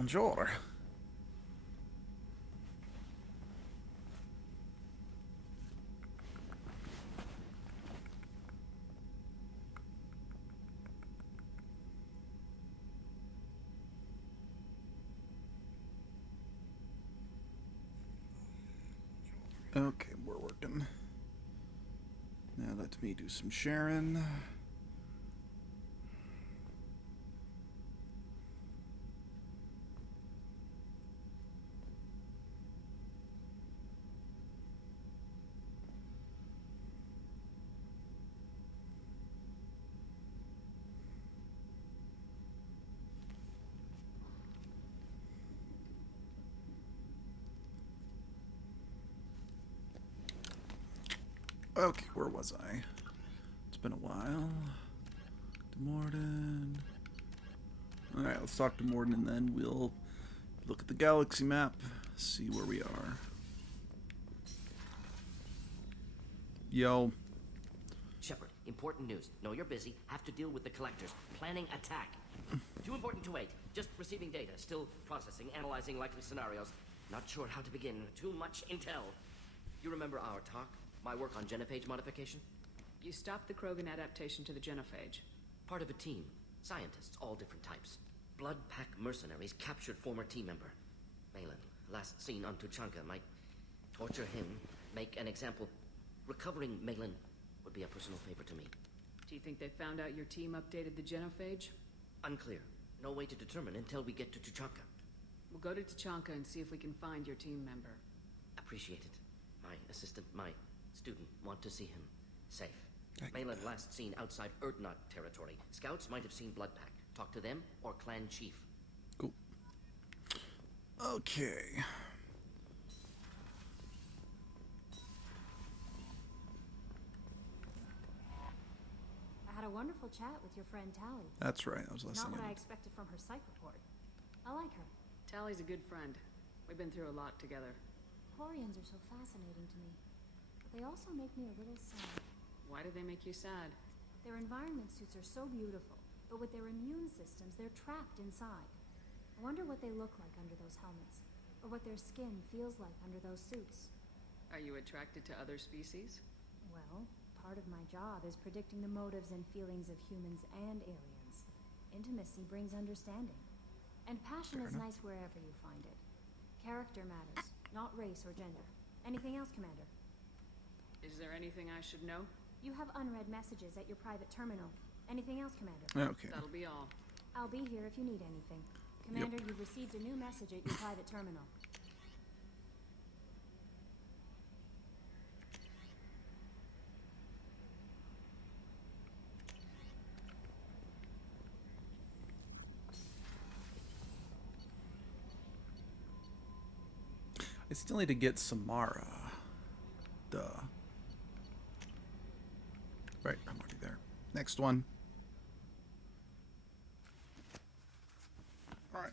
Bonjour. Okay, we're working. Now let me do some sharing. Okay, where was I? It's been a while. Demorden. Alright, let's talk to Morden and then we'll look at the galaxy map, see where we are. Yo. Shepard, important news. Know you're busy. Have to deal with the collectors. Planning attack. Too important to wait. Just receiving data. Still processing, analyzing likely scenarios. Not sure how to begin. Too much intel. You remember our talk? My work on genophage modification? You stopped the Krogan adaptation to the genophage. Part of a team. Scientists, all different types. Blood Pack mercenaries captured former team member. Malin, last seen on Tuchanka, might torture him, make an example. Recovering Malin would be a personal favor to me. Do you think they found out your team updated the genophage? Unclear. No way to determine until we get to Tuchanka. We'll go to Tuchanka and see if we can find your team member. Appreciate it. My assistant, my student, want to see him safe. Malin last seen outside Erdnot territory. Scouts might have seen Blood Pack. Talk to them or clan chief. Cool. Okay. I had a wonderful chat with your friend Tally. That's right, I was listening. Not what I expected from her psych report. I like her. Tally's a good friend. We've been through a lot together. Quarians are so fascinating to me. But they also make me a little sad. Why do they make you sad? Their environment suits are so beautiful, but with their immune systems, they're trapped inside. I wonder what they look like under those helmets, or what their skin feels like under those suits. Are you attracted to other species? Well, part of my job is predicting the motives and feelings of humans and aliens. Intimacy brings understanding. And passion is nice wherever you find it. Character matters, not race or gender. Anything else, Commander? Is there anything I should know? You have unread messages at your private terminal. Anything else, Commander? Okay. That'll be all. I'll be here if you need anything. Commander, you've received a new message at your private terminal. I still need to get Samara. Duh. Right, I'm already there. Next one. Alright.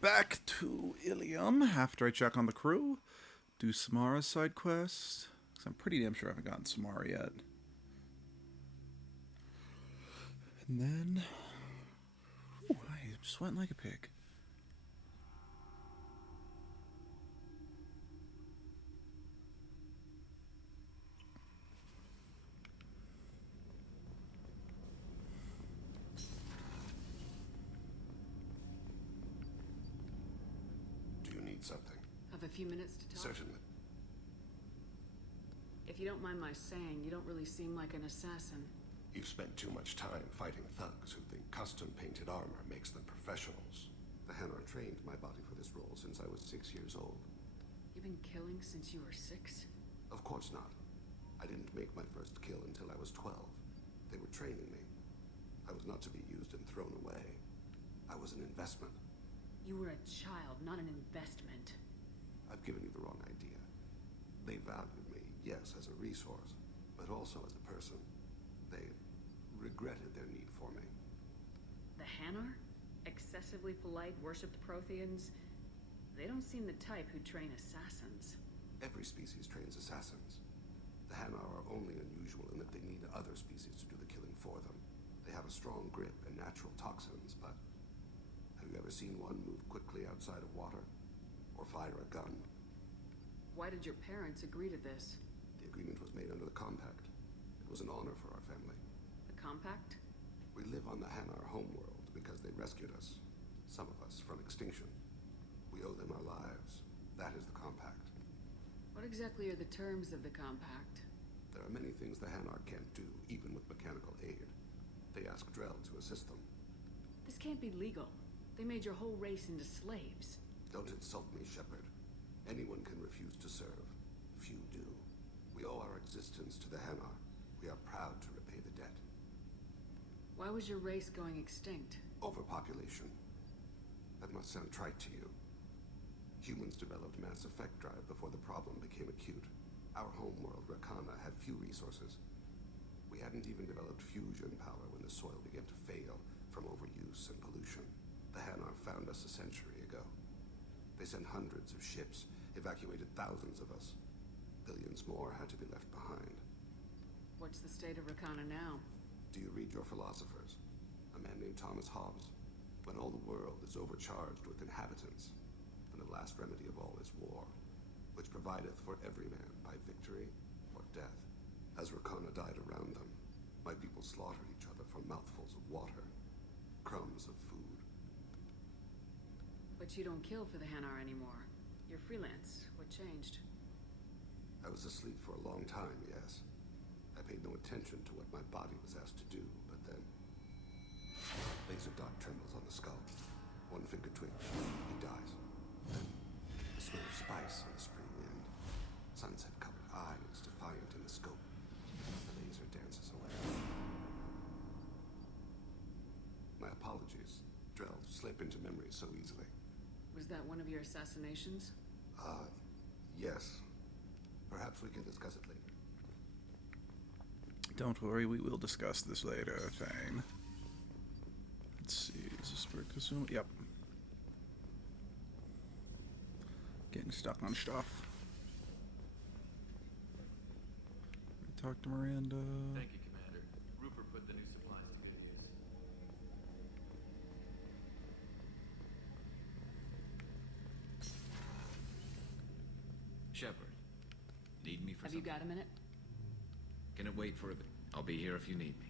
Back to Ilium after I check on the crew. Do Samara's side quest. Because I'm pretty damn sure I haven't gotten Samara yet. And then... Ooh, I'm sweating like a pig. Something. Have a few minutes to talk? Certainly. If you don't mind my saying, you don't really seem like an assassin. You've spent too much time fighting thugs who think custom-painted armor makes them professionals. The Hanar trained my body for this role since I was 6 years old. You've been killing since you were 6? Of course not. I didn't make my first kill until I was 12. They were training me. I was not to be used and thrown away. I was an investment. You were a child, not an investment. I've given you the wrong idea. They valued me, yes, as a resource, but also as a person. They regretted their need for me. The Hanar? Excessively polite, worship the Protheans? They don't seem the type who train assassins. Every species trains assassins. The Hanar are only unusual in that they need other species to do the killing for them. They have a strong grip and natural toxins, but Have you ever seen one move quickly outside of water? Or fire a gun? Why did your parents agree to this? The agreement was made under the Compact. It was an honor for our family. The compact? We live on the Hanar homeworld because they rescued us, some of us, from extinction. We owe them our lives. That is the Compact. What exactly are the terms of the compact? There are many things the Hanar can't do, even with mechanical aid. They ask Drell to assist them. This can't be legal. They made your whole race into slaves. Don't insult me, Shepard. Anyone can refuse to serve. Few do. We owe our existence to the Hanar. We are proud to repay the debt. Why was your race going extinct? Overpopulation. That must sound trite to you. Humans developed mass effect drive before the problem became acute. Our homeworld, Rakana, had few resources. We hadn't even developed fusion power when the soil began to fail from overuse and pollution. The Hanar found us a century ago. They sent hundreds of ships, evacuated thousands of us. Billions more had to be left behind. What's the state of Rakana now? Do you read your philosophers? A man named Thomas Hobbes? When all the world is overcharged with inhabitants, and the last remedy of all is war, which provideth for every man by victory or death. As Rakana died around them, my people slaughtered each other for mouthfuls of water, crumbs of food. But you don't kill for the Hanar anymore. You're freelance. What changed? I was asleep for a long time, yes. I paid no attention to what my body was asked to do, but then... Laser dot trembles on the skull. One finger twitch. He dies. Then, the smell of spice on the spring wind. Sunset-covered eyes defiant in the scope. The laser dances away. My apologies. Drell slip into memory so easily. Was that one of your assassinations? Yes. Perhaps we can discuss it later. Don't worry, we will discuss this later, Thane. Let's see, is this for consume? Yep. Getting stuck on stuff. Talk to Miranda. Thank you, Commander. Rupert put the new supplies to good use. Shepard, need me for Have something? you got a minute? Can it wait for a bit? I'll be here if you need me.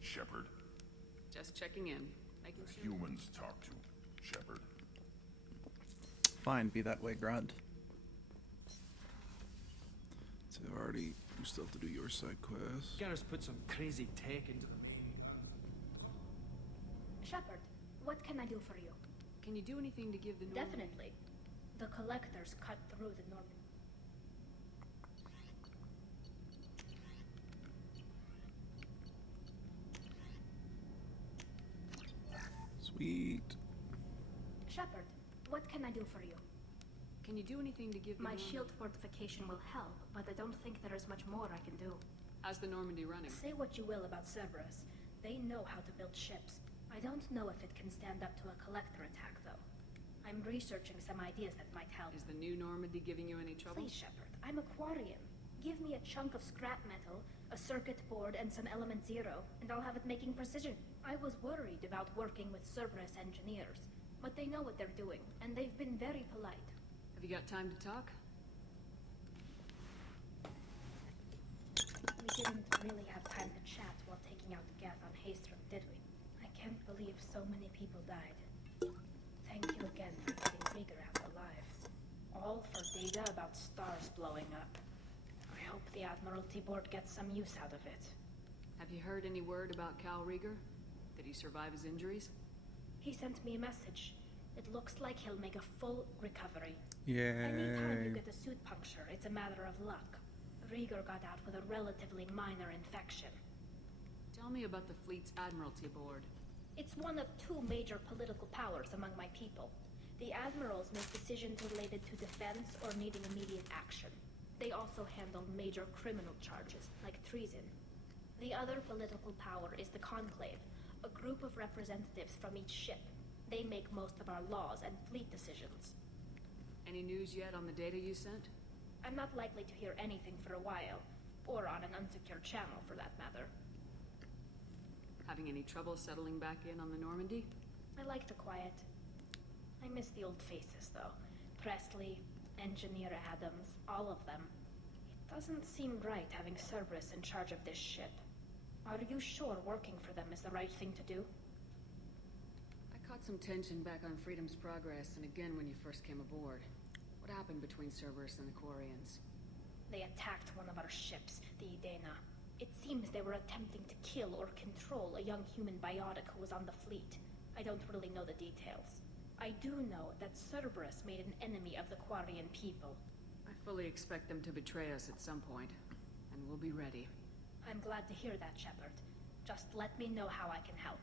Shepard. Just checking in. Making sure. Humans talk to Shepard. Fine, be that way, Grunt. So already, you still have to do your side quest. Garrus put some crazy tech into the baby. Shepard, what can I do for you? Can you do anything to give the Norman... Definitely. The collectors cut through the Norman. Sweet. Shepard, what can I do for you? Can you do anything to give the My Norman... shield fortification will help, but I don't think there is much more I can do. How's the Normandy running? Say what you will about Cerberus. They know how to build ships. I don't know if it can stand up to a collector attack, though. I'm researching some ideas that might help. Is the new Normandy giving you any trouble? Please, Shepard, I'm a Quarian. Give me a chunk of scrap metal, a circuit board, and some element zero, and I'll have it making precision. I was worried about working with Cerberus engineers, but they know what they're doing, and they've been very polite. Have you got time to talk? We didn't really have time to chat while taking out the Gath on Haestrom, did we? I can't believe so many people died. Thank you again for getting Rieger out alive. All for data about stars blowing up. I hope the Admiralty Board gets some use out of it. Have you heard any word about Cal Rieger? Did he survive his injuries? He sent me a message. It looks like he'll make a full recovery. Yay. Anytime you get a suit puncture, it's a matter of luck. Rieger got out with a relatively minor infection. Tell me about the fleet's Admiralty Board. It's one of two major political powers among my people. The admirals make decisions related to defense or needing immediate action. They also handle major criminal charges, like treason. The other political power is the Conclave, a group of representatives from each ship. They make most of our laws and fleet decisions. Any news yet on the data you sent? I'm not likely to hear anything for a while, or on an unsecured channel for that matter. Having any trouble settling back in on the Normandy? I like the quiet. I miss the old faces, though. Presley, Engineer Adams, all of them. It doesn't seem right having Cerberus in charge of this ship. Are you sure working for them is the right thing to do? I caught some tension back on Freedom's Progress, and again when you first came aboard. What happened between Cerberus and the Quarians? They attacked one of our ships, the Idena. It seems they were attempting to kill or control a young human biotic who was on the fleet. I don't really know the details. I do know that Cerberus made an enemy of the Quarian people. I fully expect them to betray us at some point, and we'll be ready. I'm glad to hear that, Shepard. Just let me know how I can help.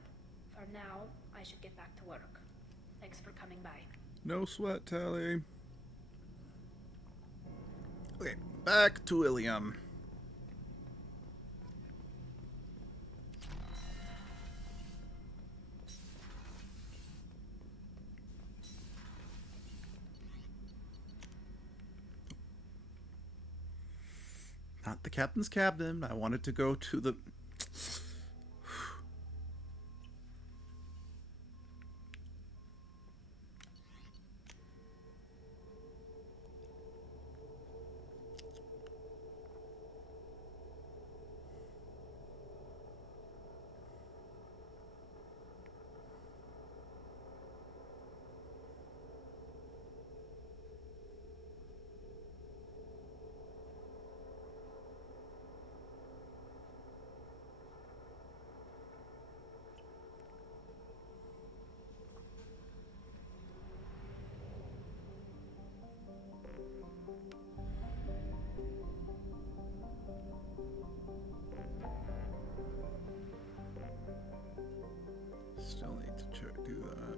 For now, I should get back to work. Thanks for coming by. No sweat, Tally. Okay, back to Ilium. Not the captain's cabin. I wanted to go to the... Still need to do that.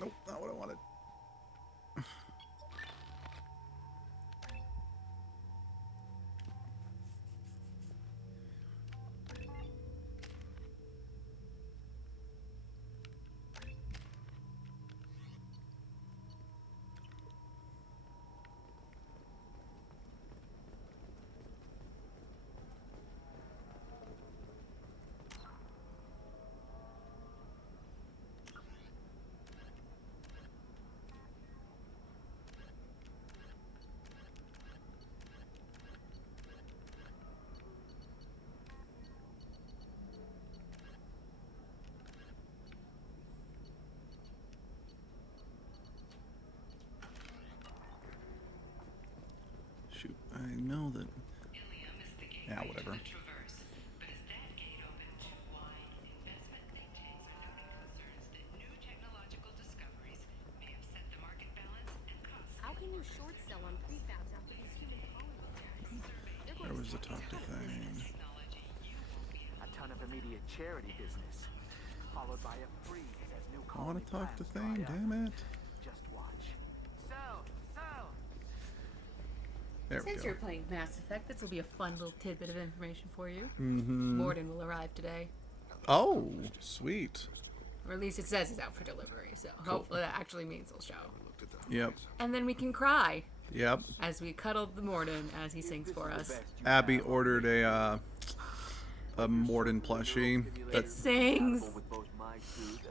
Nope, not what I wanted. Shoot, I know that. Yeah, whatever. charity business, followed by a freeze as new I want colony to talk to plans Thane, dry up. damn it. Just watch. So, There we Since go. you're playing Mass Effect, this will be a fun little tidbit of information for you. Mm-hmm. Morden will arrive today. Oh, sweet. Or at least it says he's out for delivery, so hopefully that actually means he'll show. Yep. And then we can cry Yep. as we cuddle the Morden as he sings for us. Abby ordered a Morden plushie. It sings.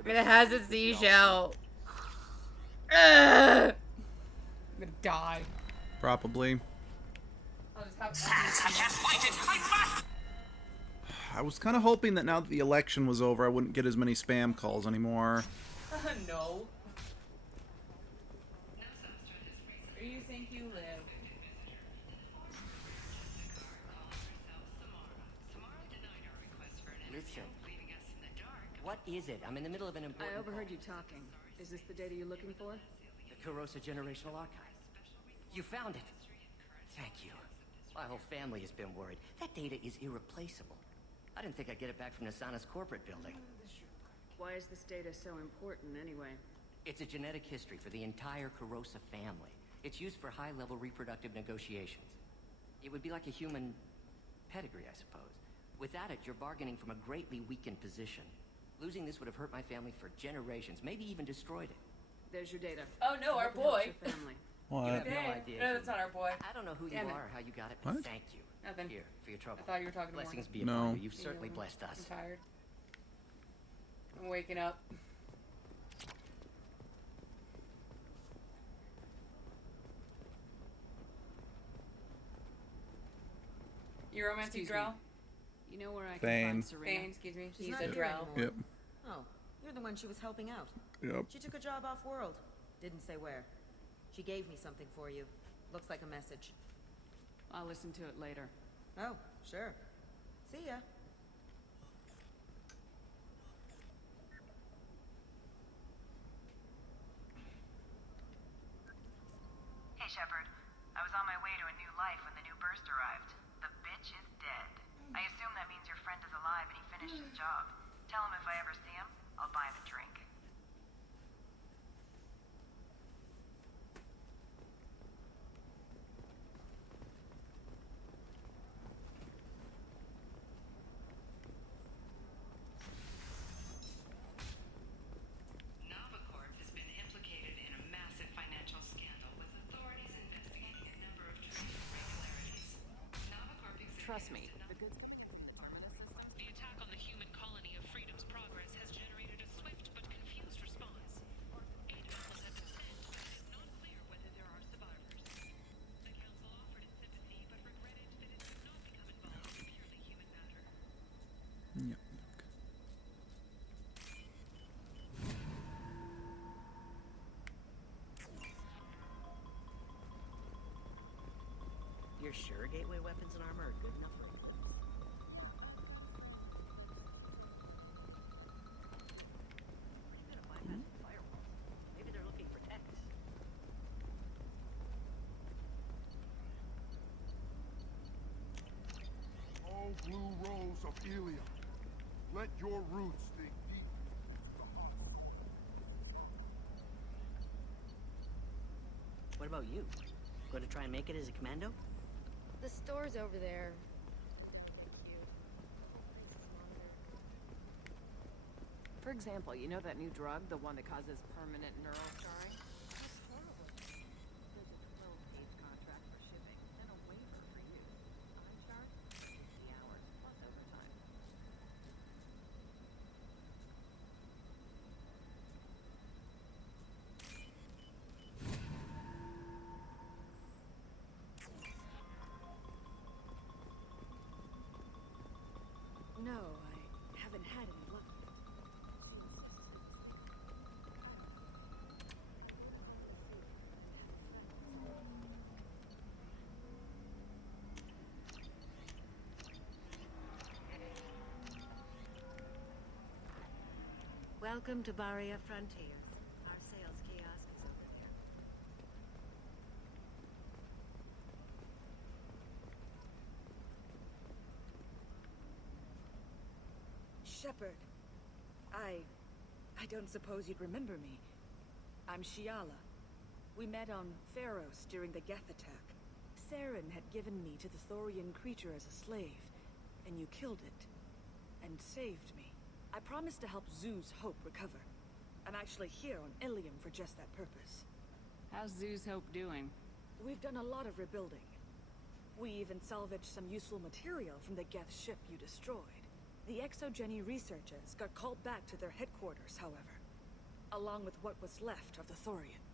And it has a seashell. Ugh! I'm gonna die. Probably. I'll just have I was kind of hoping that now that the election was over, I wouldn't get as many spam calls anymore. No. Where you think you live? Listen. What is it? I'm in the middle of an important... I overheard you talking. Is this the data you're looking for? The Carosa Generational Archive. You found it. Thank you. My whole family has been worried. That data is irreplaceable. I didn't think I'd get it back from Nasana's corporate building. Why is this data so important anyway? It's a genetic history for the entire Carosa family. It's used for high-level reproductive negotiations. It would be like a human pedigree, I suppose. Without it, you're bargaining from a greatly weakened position. Losing this would have hurt my family for generations, maybe even destroyed it. There's your data. Oh no, our Hope it helps boy. your family. You What? have no idea. No, that's not our boy. I don't know who Damn you it. are or how you got it, What? but thank you. Nothing. Here, for your trouble. I thought you were talking to Blessings Morgan. be No. upon you. You've certainly blessed us. I'm tired. I'm waking up. You romantic Excuse me. drow? You know where I can Thane. find Serena? Thane, excuse me. She's He's not a here drow. anymore. Yep. Oh, you're the one she was helping out. Yep. She took a job off-world. Didn't say where. She gave me something for you. Looks like a message. I'll listen to it later. Oh, sure. See ya. Hey, Shepard. I was on my way to a new life when the new burst arrived. The bitch is dead. I assume that means your friend is alive and he finished his job. Tell him if I ever see him, I'll buy him a drink. Novacorp has been implicated in a massive financial scandal with authorities investigating a number of trade irregularities. Novacorp executives Trust me. did not- The good The attack on the human colony of Freedom's Progress has generated a swift but confused response. 8 vessels have been sent, but it is not clear whether there are survivors. The council offered its sympathy, but regretted that it could not become involved in a purely human matter. Yep. You're sure gateway weapons and armor are good enough for England? Where are you gonna bypass the firewall? Maybe they're looking for techs. Oh, blue rose of Ilium, let your roots dig deep. What about you? Going to try and make it as a commando? The store's over there. Thank you. Place is longer. For example, you know that new drug, the one that causes permanent neural scarring? That's horrible. There's a 12-page contract for shipping, then a waiver for you. Time charge? 60 hours, plus overtime. No, I haven't had any luck yet. Welcome to Barria Frontier. Our sales kiosk is over there. Shepard. I don't suppose you'd remember me. I'm Shiala. We met on Pharos during the Geth attack. Saren had given me to the Thorian creature as a slave, and you killed it. And saved me. I promised to help Zeus Hope recover. I'm actually here on Ilium for just that purpose. How's Zeus Hope doing? We've done a lot of rebuilding. We even salvaged some useful material from the Geth ship you destroyed. The Exogeny researchers got called back to their headquarters, however, along with what was left of the Thorian.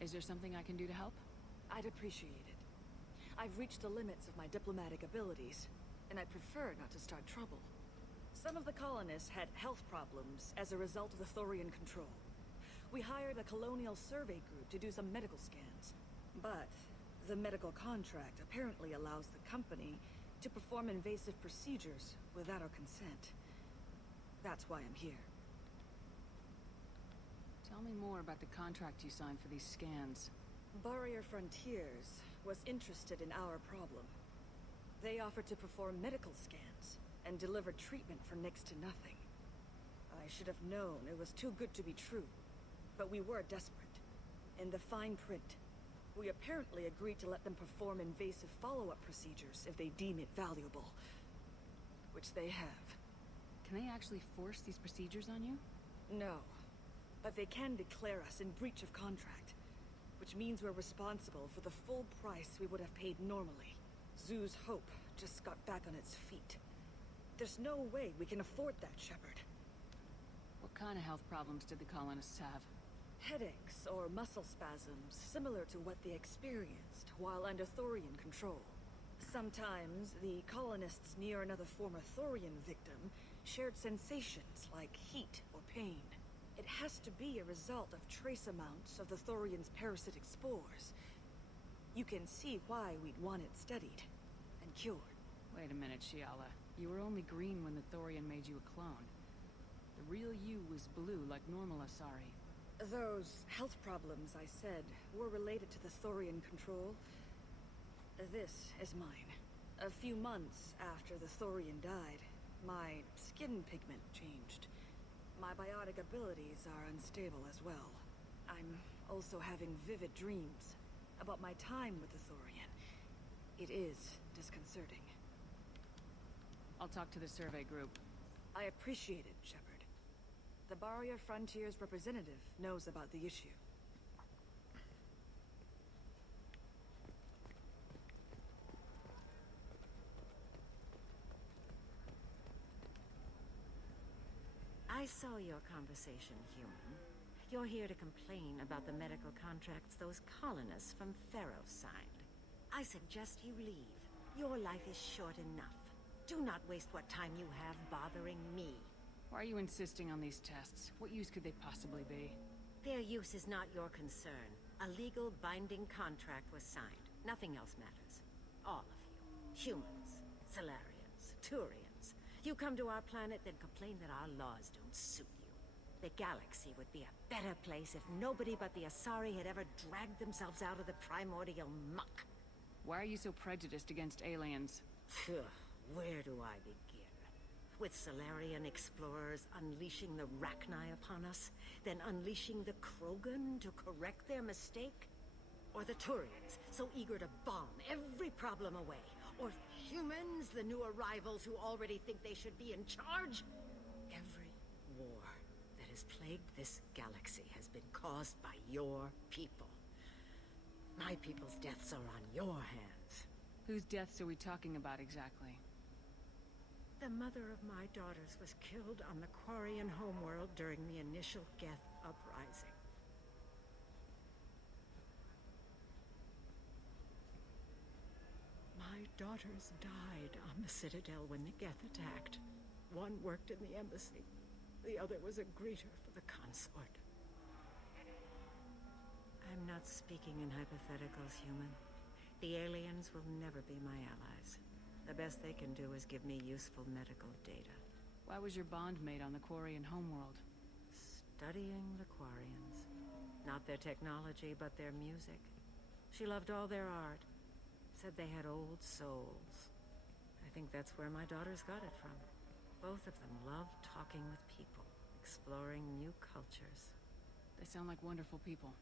Is there something I can do to help? I'd appreciate it. I've reached the limits of my diplomatic abilities, and I prefer not to start trouble. Some of the colonists had health problems as a result of the Thorian control. We hired a colonial survey group to do some medical scans, but the medical contract apparently allows the company to perform invasive procedures without our consent. That's why I'm here. Tell me more about the contract you signed for these scans. Barrier Frontiers was interested in our problem. They offered to perform medical scans and deliver treatment for next to nothing. I should have known it was too good to be true, but we were desperate. In the fine print, we apparently agreed to let them perform invasive follow-up procedures if they deem it valuable. Which they have. Can they actually force these procedures on you? No. But they can declare us in breach of contract. Which means we're responsible for the full price we would have paid normally. Zeus Hope just got back on its feet. There's no way we can afford that, Shepard. What kind of health problems did the colonists have? Headaches or muscle spasms, similar to what they experienced while under Thorian control. Sometimes, the colonists near another former Thorian victim shared sensations like heat or pain. It has to be a result of trace amounts of the Thorian's parasitic spores. You can see why we'd want it studied and cured. Wait a minute, Shiala. You were only green when the Thorian made you a clone. The real you was blue like normal Asari. Those health problems I said were related to the Thorian control. This is mine. A few months after the Thorian died, my skin pigment changed. My biotic abilities are unstable as well. I'm also having vivid dreams about my time with the Thorian. It is disconcerting. I'll talk to the survey group. I appreciate it, Shepard. The Barrier Frontiers representative knows about the issue. I saw your conversation, human. You're here to complain about the medical contracts those colonists from Pharos signed. I suggest you leave. Your life is short enough. Do not waste what time you have bothering me. Why are you insisting on these tests? What use could they possibly be? Their use is not your concern. A legal binding contract was signed. Nothing else matters. All of you. Humans, Salarians, Turians. You come to our planet, then complain that our laws don't suit you. The galaxy would be a better place if nobody but the Asari had ever dragged themselves out of the primordial muck. Why are you so prejudiced against aliens? Phew, where do I begin? With Salarian explorers unleashing the Rachni upon us, then unleashing the Krogan to correct their mistake? Or the Turians, so eager to bomb every problem away? Or humans, the new arrivals who already think they should be in charge? Every war that has plagued this galaxy has been caused by your people. My people's deaths are on your hands. Whose deaths are we talking about exactly? The mother of my daughters was killed on the Quarian homeworld during the initial Geth uprising. My daughters died on the Citadel when the Geth attacked. One worked in the embassy. The other was a greeter for the consort. I'm not speaking in hypotheticals, human. The aliens will never be my allies. The best they can do is give me useful medical data. Why was your bond made on the Quarian homeworld? Studying the Quarians. Not their technology, but their music. She loved all their art. Said they had old souls. I think that's where my daughters got it from. Both of them love talking with people, exploring new cultures. They sound like wonderful people.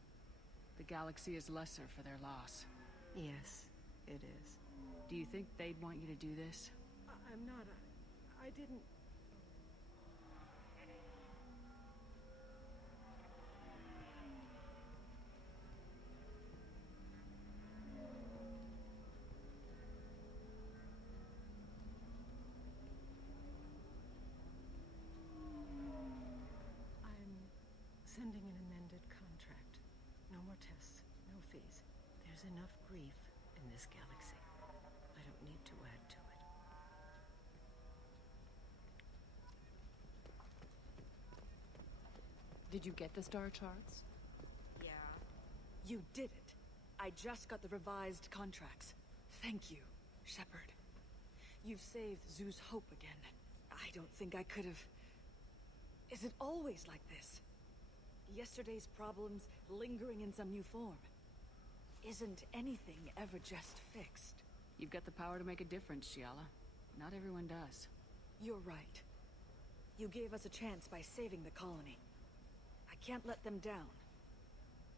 The galaxy is lesser for their loss. Yes, it is. Do you think they'd want you to do this? I'm not. I didn't. I'm sending an amended contract. No more tests, no fees. There's enough grief in this galaxy. I don't need to add to it. Did you get the star charts? Yeah. You did it. I just got the revised contracts. Thank you, Shepard. You've saved Zoo's hope again. I don't think I could have... Is it always like this? Yesterday's problems lingering in some new form. Isn't anything ever just fixed? You've got the power to make a difference, Shiala. Not everyone does. You're right. You gave us a chance by saving the colony. I can't let them down.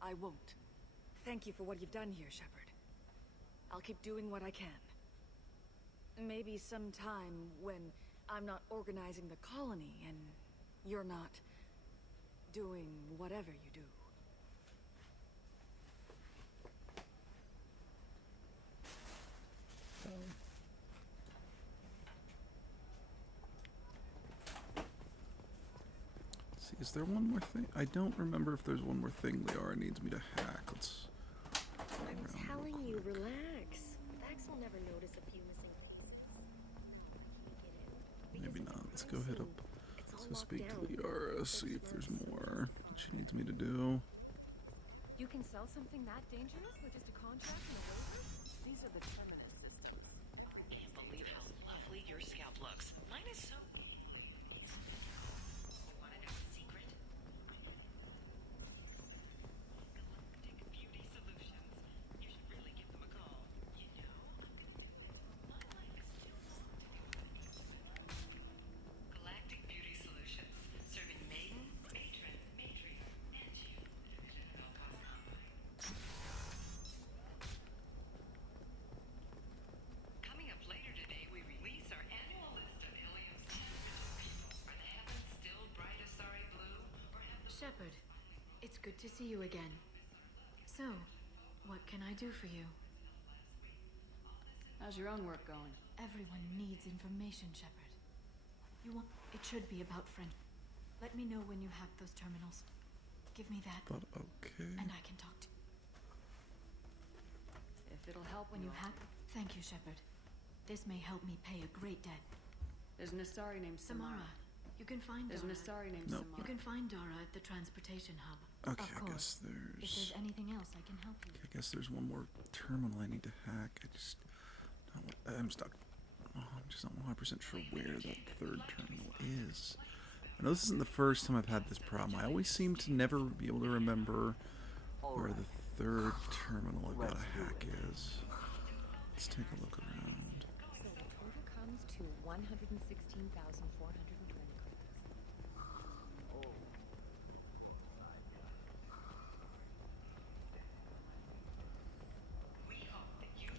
I won't. Thank you for what you've done here, Shepard. I'll keep doing what I can. Maybe sometime when I'm not organizing the colony and you're not doing whatever you do. See, is there one more thing? I don't remember if there's one more thing Liara needs me to hack. Let's I'm telling you, relax. Vax will never notice a few missing pieces. maybe not. Let's go hit up. Let's go speak to Liara, see if there's more that she needs me to do. You can sell something that dangerous with just a contract and a waiver? These are the Terminus systems. I can't believe how lovely your scalp looks. Mine is so... Want to know a secret? Galactic Beauty Solutions. You should really give them a call. You know, my life is too long to be Galactic Beauty Solutions. Serving maiden, matron, matriarch, and you. Division of Elcos Combine. Coming up later today, we release our annual list of Ilium's 10 richest people. Are the heavens still bright Asari blue, or have the... Shepard, it's good to see you again. So, what can I do for you? How's your own work going? Everyone needs information, Shepard. You want... It should be about friend. Let me know when you hack those terminals. Give me that. But okay. And I can talk to... If it'll help When you hack... Thank you, Shepard. This may help me pay a great debt. There's an Asari named Samara. You can find There's Dara. an Asari named Nope. Samara. You can find Dara at the transportation hub. Okay, Of I course. guess If there's. there's anything else, I can help you. I guess there's one more terminal I need to hack. I just. I'm stuck. Oh, I'm just not 100% sure where that third terminal is. I know this isn't the first time I've had this problem. I always seem to never be able to remember where the third terminal I've got to hack is. Let's take a look around. So the total comes to 116,420 credits. We hope that you...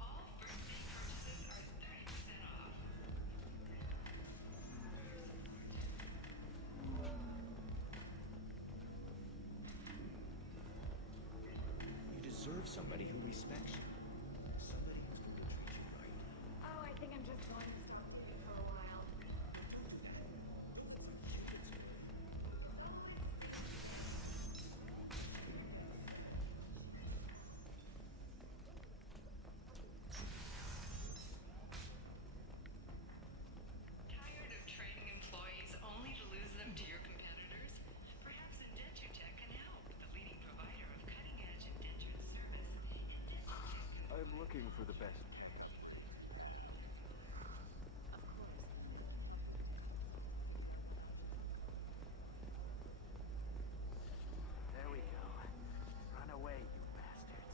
All first-day purchases are 30% off. You deserve somebody who respects you. Somebody who's going to treat you right. Oh, I think I'm just going to smoke weed for a while. Tired of training employees only to lose them to your competitors? Perhaps Indenture Tech can help, the leading provider of cutting-edge indenture service. I'm looking for the best pay. There we go. Run away, you bastards.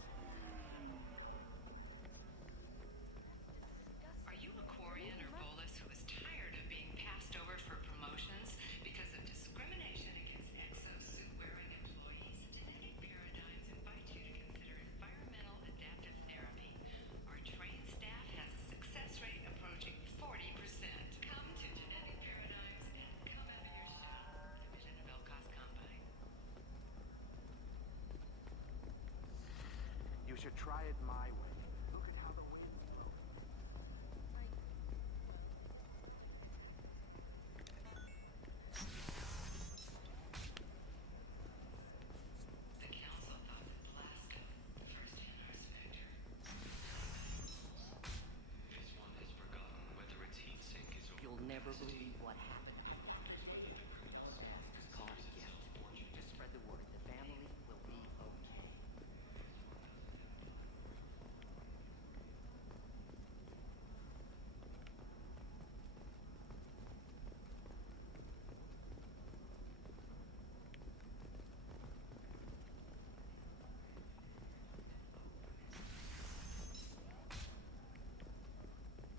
should try it my way. Look at how the wind blows. The council thought that Blasco, the first Hanar's vector, this one has forgotten whether its heat sink is over. You'll never believe what happened. Caught again. Just spread the word. The family will be okay.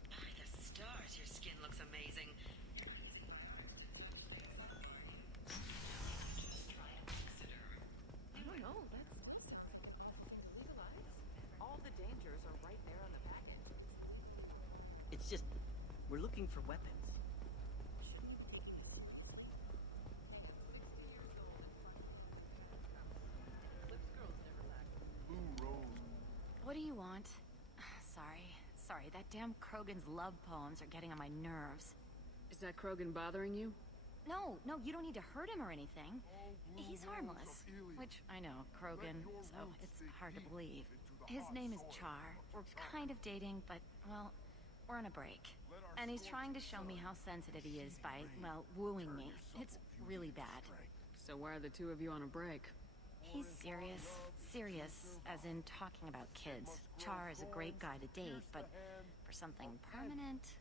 By the stars, your skin looks amazing. I don't know. That's legalized. All the dangers are right there on the package. It's just, we're looking for weapons. What do you want? Sorry, that damn Krogan's love poems are getting on my nerves. Is that Krogan bothering you? No, you don't need to hurt him or anything. He's harmless. Which, I know, Krogan, so it's hard to believe. His name is Char. We're kind of dating, but, well, we're on a break. And he's trying to show me how sensitive he is by, well, wooing me. It's really bad. So why are the two of you on a break? He's serious. Serious, as in talking about kids. Char is a great guy to date, but for something permanent...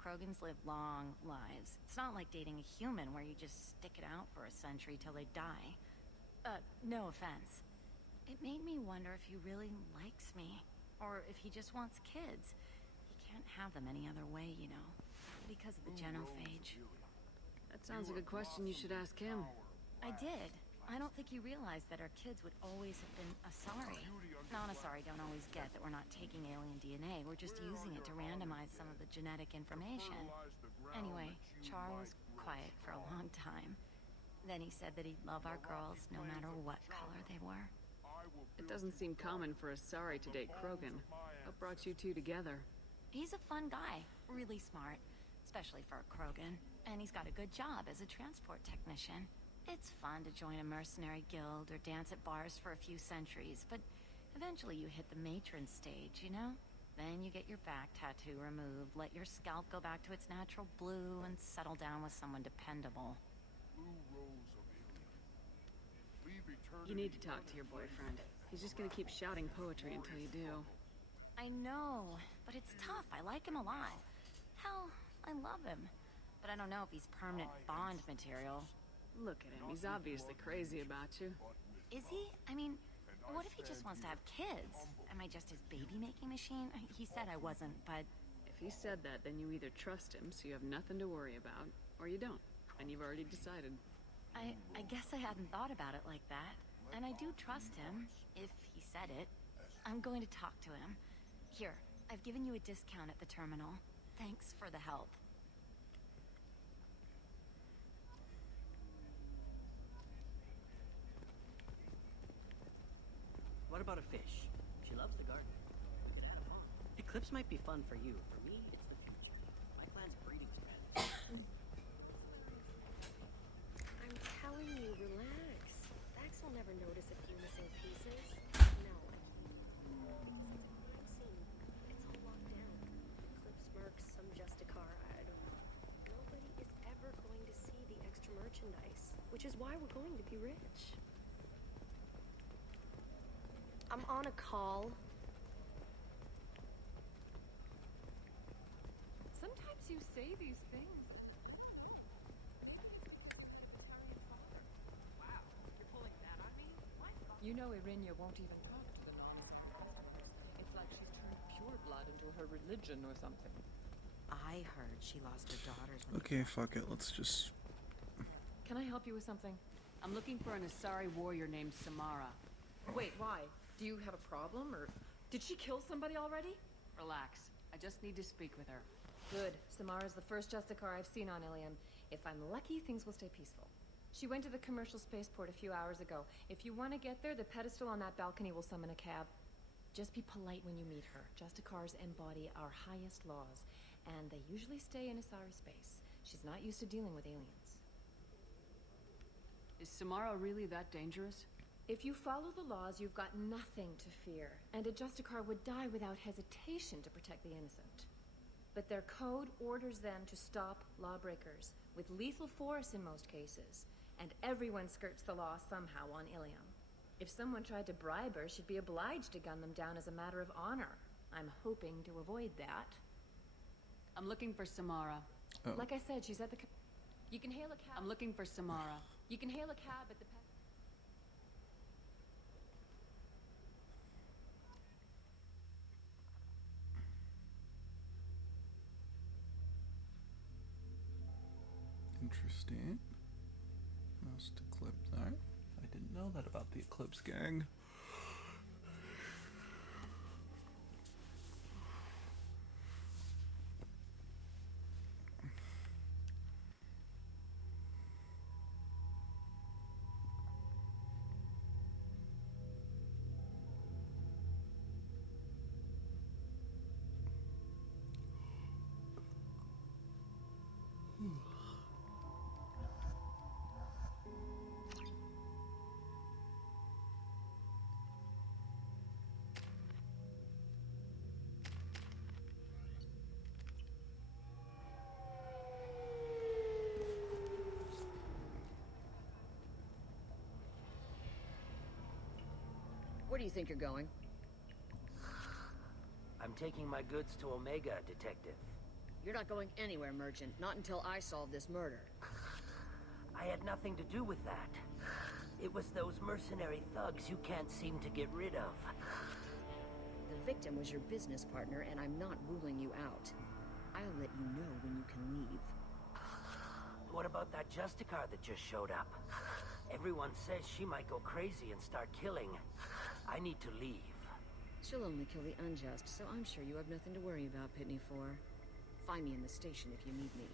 Krogans live long lives. It's not like dating a human where you just stick it out for a century till they die. No offense. It made me wonder if he really likes me, or if he just wants kids. He can't have them any other way, you know, because of the genophage. That sounds like a question you should ask him. I did. I don't think he realized that our kids would always have been Asari. Non-Asari don't always get that we're not taking alien DNA, we're just using it to randomize some of the genetic information. Anyway, Char was quiet for a long time. Then he said that he'd love our girls no matter what color they were. It doesn't seem common for Asari to date Krogan. What brought you two together? He's a fun guy, really smart, especially for a Krogan. And he's got a good job as a transport technician. It's fun to join a mercenary guild or dance at bars for a few centuries, but eventually you hit the matron stage, you know? Then you get your back tattoo removed, let your scalp go back to its natural blue, and settle down with someone dependable. You need to talk to your boyfriend. He's just gonna keep shouting poetry until you do. I know, but it's tough. I like him a lot. Hell, I love him. But I don't know if he's permanent Bond material. Look at him. He's obviously crazy about you. Is he? I mean, what if he just wants to have kids? Am I just his baby-making machine? He said I wasn't, but... If he said that, then you either trust him so you have nothing to worry about, or you don't, and you've already decided. I guess I hadn't thought about it like that. And I do trust him, if he said it. I'm going to talk to him. Here, I've given you a discount at the terminal. Thanks for the help. What about a fish? She loves the garden. We could add a pond. Eclipse might be fun for you. For me, it's the future. My clan's breeding strategy. I'm telling you, relax. Vax will never notice a few missing pieces. No, I've seen. It's all locked down. Eclipse mercs, some Justicar, I don't know. Nobody is ever going to see the extra merchandise, which is why we're going to be rich. I'm on a call. Sometimes you say these things. Wow, you're pulling that on me? You know Irinia won't even talk to the non-Asari. It's like she's turned pure blood into her religion or something. I heard she lost her daughters when Okay, fuck it. Let's just... Can I help you with something? I'm looking for an Asari warrior named Samara. Wait, why? Do you have a problem, or did she kill somebody already? Relax. I just need to speak with her. Good. Samara's the first Justicar I've seen on Ilium. If I'm lucky, things will stay peaceful. She went to the commercial spaceport a few hours ago. If you want to get there, the pedestal on that balcony will summon a cab. Just be polite when you meet her. Justicars embody our highest laws, and they usually stay in Asari space. She's not used to dealing with aliens. Is Samara really that dangerous? If you follow the laws, you've got nothing to fear, and a Justicar would die without hesitation to protect the innocent. But their code orders them to stop lawbreakers, with lethal force in most cases, and everyone skirts the law somehow on Ilium. If someone tried to bribe her, she'd be obliged to gun them down as a matter of honor. I'm hoping to avoid that. I'm looking for Samara. Oh. Like I said, she's at the... You can hail a cab... I'm looking for Samara. You can hail a cab at the... Interesting. Most Eclipse. Alright. I didn't know that about the Eclipse gang. Where do you think you're going? I'm taking my goods to Omega, Detective. You're not going anywhere, Merchant. Not until I solve this murder. I had nothing to do with that. It was those mercenary thugs you can't seem to get rid of. The victim was your business partner, and I'm not ruling you out. I'll let you know when you can leave. What about that Justicar that just showed up? Everyone says she might go crazy and start killing. I need to leave. She'll only kill the unjust, so I'm sure you have nothing to worry about, Pitney 4. Find me in the station if you need me.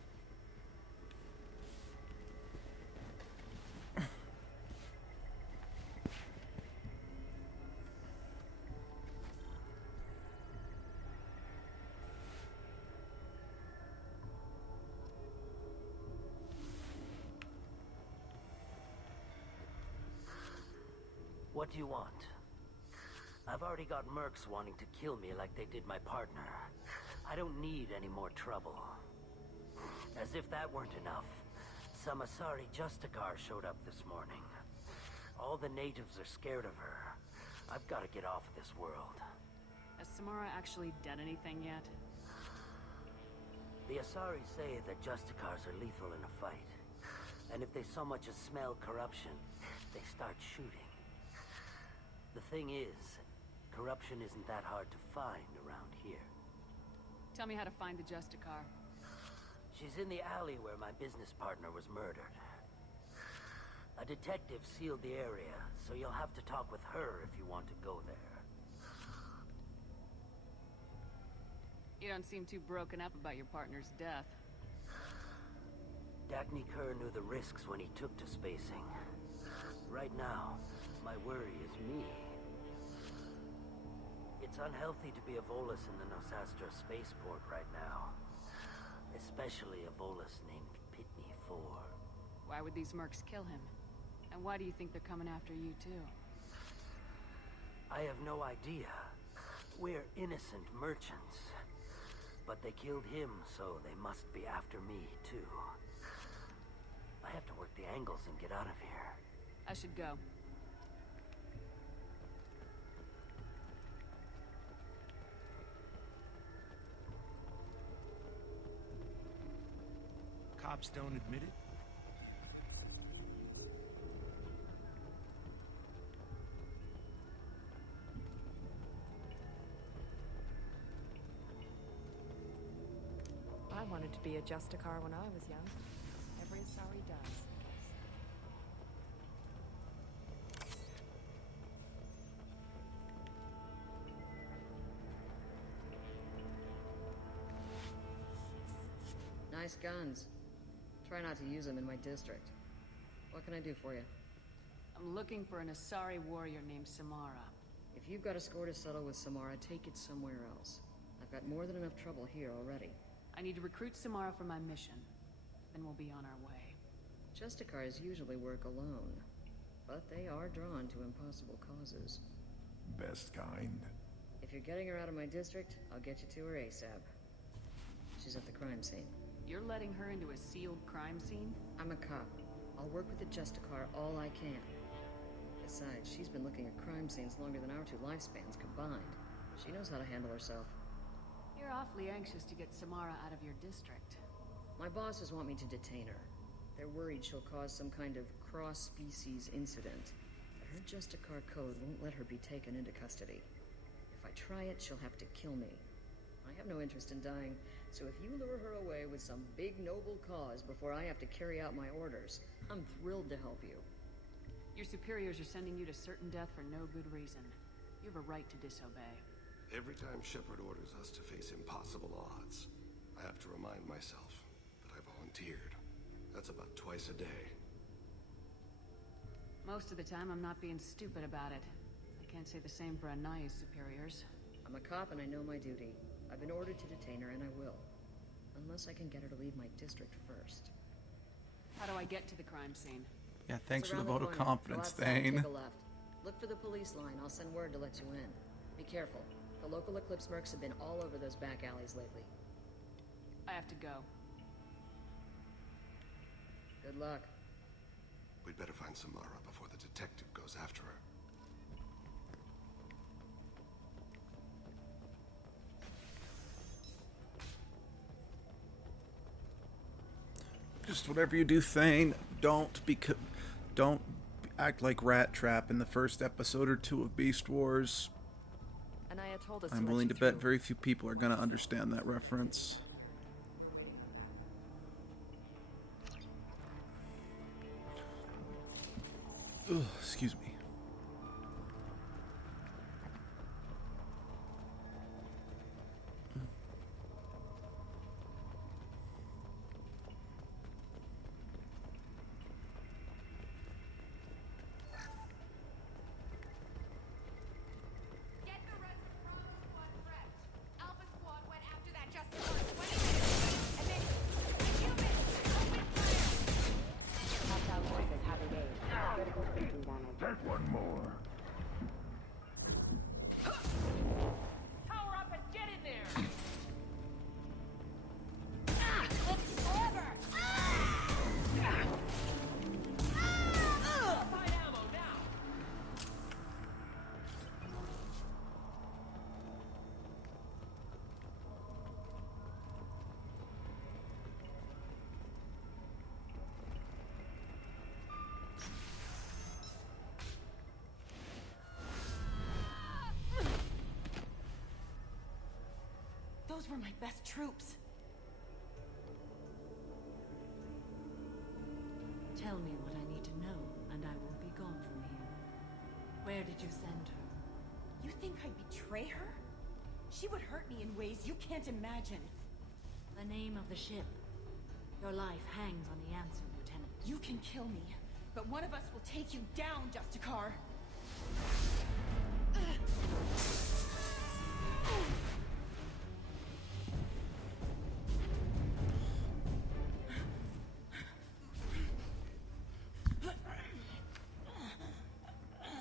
What do you want? I've already got mercs wanting to kill me like they did my partner. I don't need any more trouble. As if that weren't enough, some Asari Justicar showed up this morning. All the natives are scared of her. I've got to get off of this world. Has Samara actually done anything yet? The Asari say that Justicars are lethal in a fight. And if they so much as smell corruption, they start shooting. The thing is, corruption isn't that hard to find around here. Tell me how to find the Justicar. She's in the alley where my business partner was murdered. A detective sealed the area, so you'll have to talk with her if you want to go there. You don't seem too broken up about your partner's death. Dagny Kerr knew the risks when he took to spacing. Right now, my worry is me. It's unhealthy to be a Volus in the Nosastra spaceport right now. Especially a Volus named Pitney 4. Why would these mercs kill him? And why do you think they're coming after you, too? I have no idea. We're innocent merchants. But they killed him, so they must be after me, too. I have to work the angles and get out of here. I should go. Cops don't admit it? I wanted to be a Justicar when I was young. Every Asari does. Nice guns. Try not to use them in my district. What can I do for you? I'm looking for an Asari warrior named Samara. If you've got a score to settle with Samara, take it somewhere else. I've got more than enough trouble here already. I need to recruit Samara for my mission. Then we'll be on our way. Justicars usually work alone, but they are drawn to impossible causes. Best kind. If you're getting her out of my district, I'll get you to her ASAP. She's at the crime scene. You're letting her into a sealed crime scene? I'm a cop. I'll work with the Justicar all I can. Besides, she's been looking at crime scenes longer than our two lifespans combined. She knows how to handle herself. You're awfully anxious to get Samara out of your district. My bosses want me to detain her. They're worried she'll cause some kind of cross-species incident. Her Justicar code won't let her be taken into custody. If I try it, she'll have to kill me. I have no interest in dying, so if you lure her away with some big noble cause before I have to carry out my orders, I'm thrilled to help you. Your superiors are sending you to certain death for no good reason. You have a right to disobey. Every time Shepard orders us to face impossible odds, I have to remind myself that I volunteered. That's about twice a day. Most of the time, I'm not being stupid about it. I can't say the same for Anaya's superiors. I'm a cop and I know my duty. I've been ordered to detain her and I will. Unless I can get her to leave my district first. How do I get to the crime scene? Yeah, thanks It's for the around vote of corner. confidence, Go outside, Thane. take a left. Look for the police line. I'll send word to let you in. Be careful. The local Eclipse mercs have been all over those back alleys lately. I have to go. Good luck. We'd better find Samara before the detective goes after her. Just whatever you do, Thane, don't act like Rat Trap in the first episode or two of Beast Wars. Anaya told us I'm let willing you to bet through. very few people are going to understand that reference. Ugh, excuse me. Get the rest of Bravo Squad prepped. Alpha Squad went after that Justicar 20 minutes ago, and then humans open fire. Hostile forces have engaged. Critical thinking damage. Take one more. Power up and get in there. Find ammo now. Those were my best troops. Tell me what I need to know, and I will be gone from here. Where did you send her? You think I'd betray her? She would hurt me in ways you can't imagine. The name of the ship. Your life hangs on the answer, Lieutenant. You can kill me, but one of us will take you down, Justicar.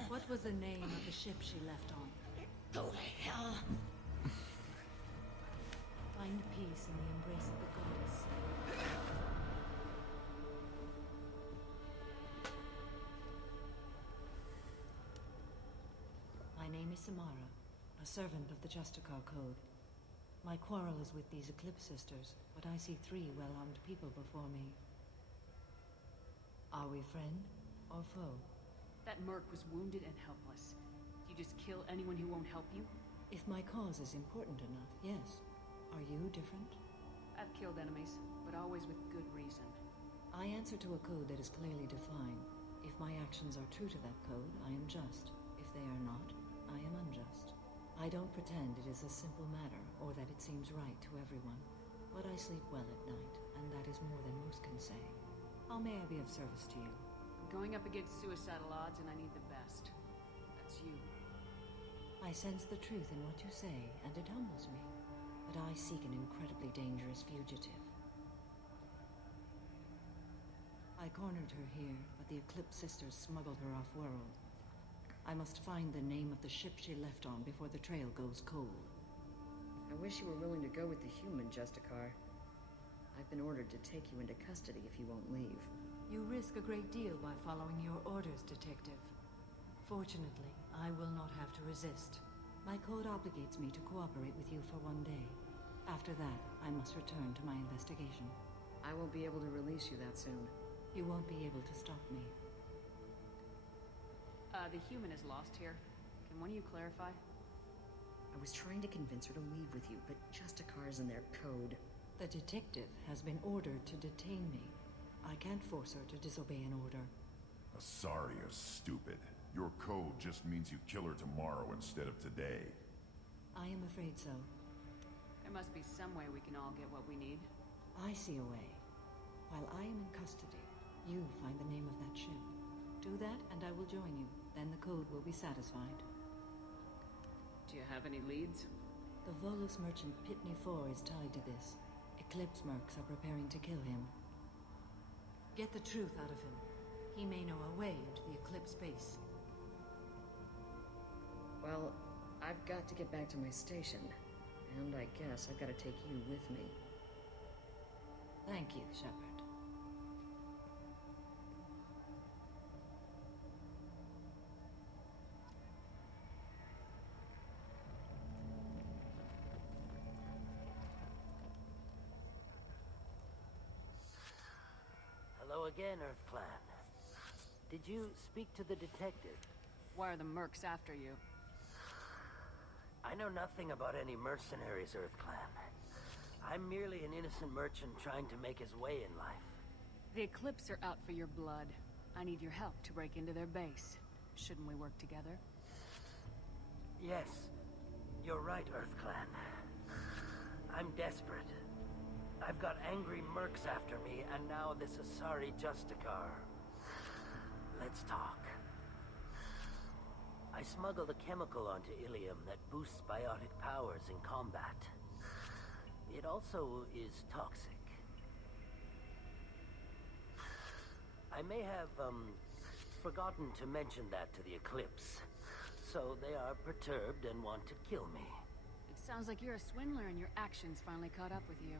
What was the name of the ship she left on? Go to hell. Find peace in the embrace of the goddess. My name is Samara, a servant of the Justicar Code. My quarrel is with these Eclipse Sisters, but I see 3 well-armed people before me. Are we friend or foe? That merc was wounded and helpless. Do you just kill anyone who won't help you? If my cause is important enough, yes. Are you different? I've killed enemies, but always with good reason. I answer to a code that is clearly defined. If my actions are true to that code, I am just. If they are not, I am unjust. I don't pretend it is a simple matter, or that it seems right to everyone. But I sleep well at night, and that is more than most can say. How may I be of service to you? I'm going up against suicidal odds and I need the best. That's you. I sense the truth in what you say, and it humbles me. But I seek an incredibly dangerous fugitive. I cornered her here, but the Eclipse sisters smuggled her off-world. I must find the name of the ship she left on before the trail goes cold. I wish you were willing to go with the human, Justicar. I've been ordered to take you into custody if you won't leave. You risk a great deal by following your orders, Detective. Fortunately, I will not have to resist. My code obligates me to cooperate with you for 1 day. After that, I must return to my investigation. I won't be able to release you that soon. You won't be able to stop me. The human is lost here. Can one of you clarify? I was trying to convince her to leave with you, but Justicar's in their code. The detective has been ordered to detain me. I can't force her to disobey an order. Asaria's stupid. Your code just means you kill her tomorrow instead of today. I am afraid so. There must be some way we can all get what we need. I see a way. While I am in custody, you find the name of that ship. Do that, and I will join you. Then the code will be satisfied. Do you have any leads? The Volus merchant Pitney 4 is tied to this. Eclipse mercs are preparing to kill him. Get the truth out of him. He may know a way into the Eclipse base. Well, I've got to get back to my station. And I guess I've got to take you with me. Thank you, Shepard. Hello again, Earth Clan. Did you speak to the detective? Why are the mercs after you? I know nothing about any mercenaries, Earth Clan. I'm merely an innocent merchant trying to make his way in life. The Eclipse are out for your blood. I need your help to break into their base. Shouldn't we work together? Yes, you're right, Earth Clan. I'm desperate. I've got angry mercs after me, and now this Asari Justicar. Let's talk. I smuggled a chemical onto Ilium that boosts biotic powers in combat. It also is toxic. I may have, forgotten to mention that to the Eclipse. So they are perturbed and want to kill me. It sounds like you're a swindler and your actions finally caught up with you.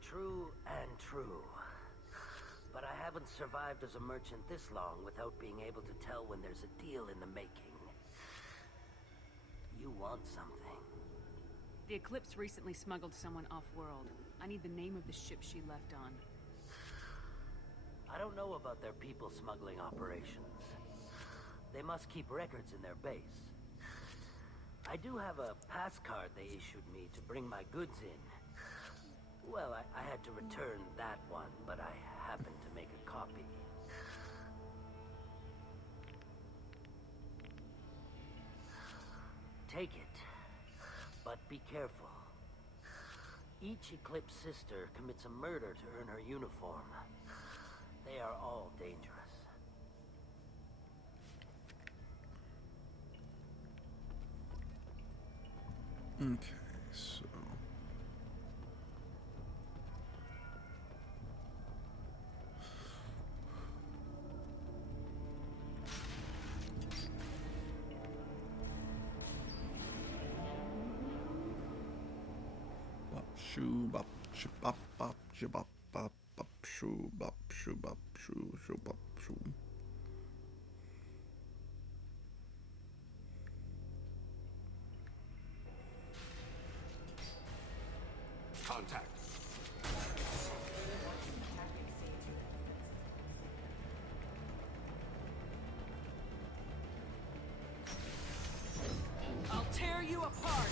True and true. But I haven't survived as a merchant this long without being able to tell when there's a deal in the making. You want something. The Eclipse recently smuggled someone off-world. I need the name of the ship she left on. I don't know about their people smuggling operations. They must keep records in their base. I do have a pass card they issued me to bring my goods in. Well, I had to return that one, but I happened to make a copy. Take it, but be careful. Each Eclipse sister commits a murder to earn her uniform. They are all dangerous. Okay, so... Bop shoo bop shoo bop bop shoo bop bop bop shoo bop shoo bop shoo shoo bop shoo. Contact. I'll tear you apart!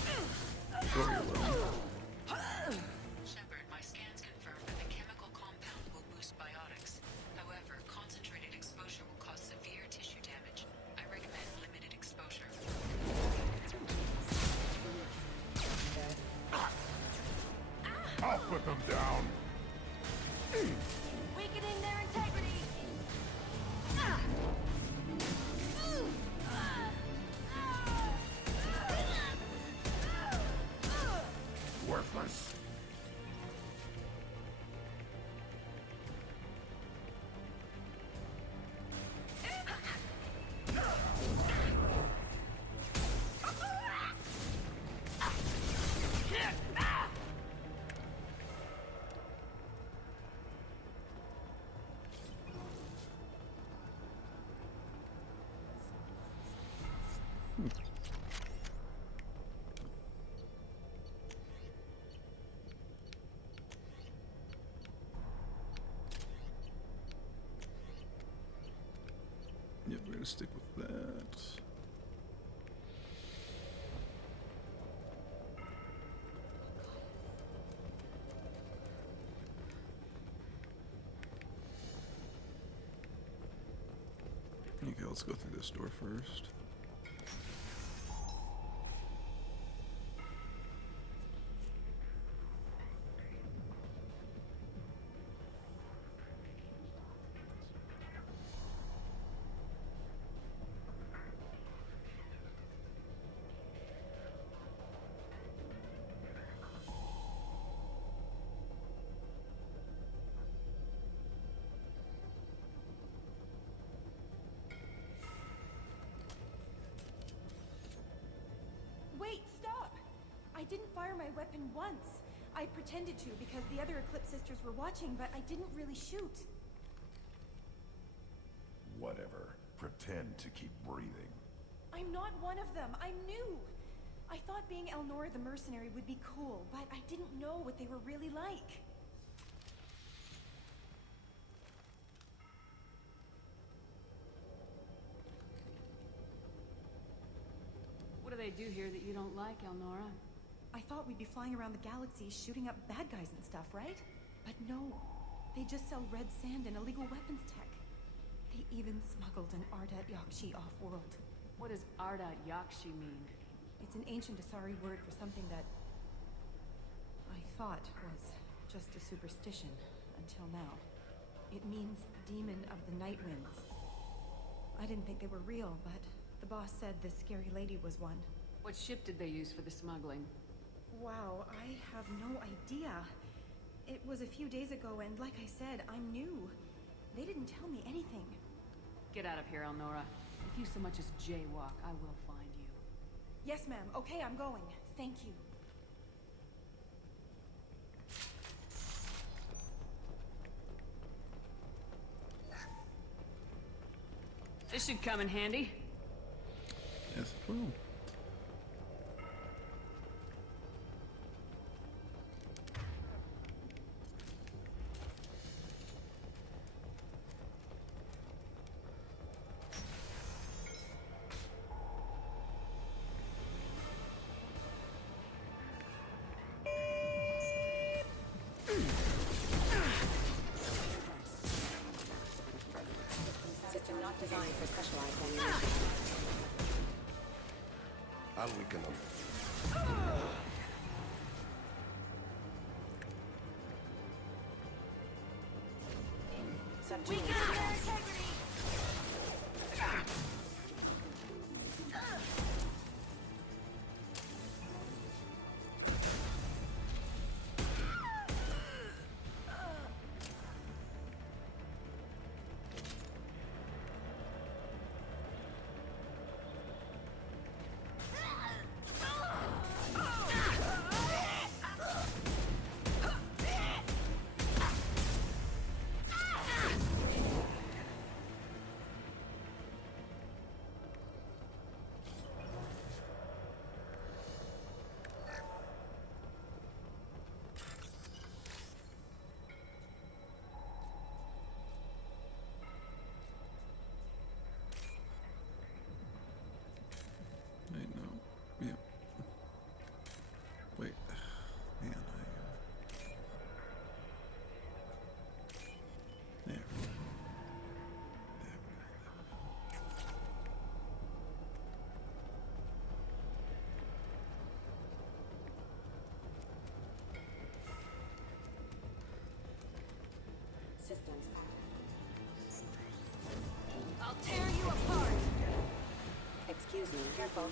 Shepard, my scans confirm that the chemical compound will boost biotics. However, concentrated exposure will cause severe tissue damage. I recommend limited exposure. I'll put them down. Weakening their gonna stick with that. Okay, let's go through this door first. Wait, stop! I didn't fire my weapon once. I pretended to because the other Eclipse sisters were watching, but I didn't really shoot. Whatever. Pretend to keep breathing. I'm not one of them. I'm new. I thought being Elnora the mercenary would be cool, but I didn't know what they were really like. What do they do here that you don't like, Elnora? I thought we'd be flying around the galaxy shooting up bad guys and stuff, right? But no. They just sell red sand and illegal weapons tech. They even smuggled an Ardat Yakshi off-world. What does Ardat Yakshi mean? It's an ancient Asari word for something that I thought was just a superstition until now. It means demon of the night winds. I didn't think they were real, but the boss said this scary lady was one. What ship did they use for the smuggling? Wow, I have no idea. It was a few days ago, and like I said, I'm new. They didn't tell me anything. Get out of here, Elnora. If you so much as jaywalk, I will find you. Yes, ma'am. Okay, I'm going. Thank you. This should come in handy. Yes, it will. System not designed for specialized ammunition. I'll weaken them. Weaken their integrity! Wait, no. Yeah. Wait. Man, There. Systems. I'll tear you apart! Excuse me, careful.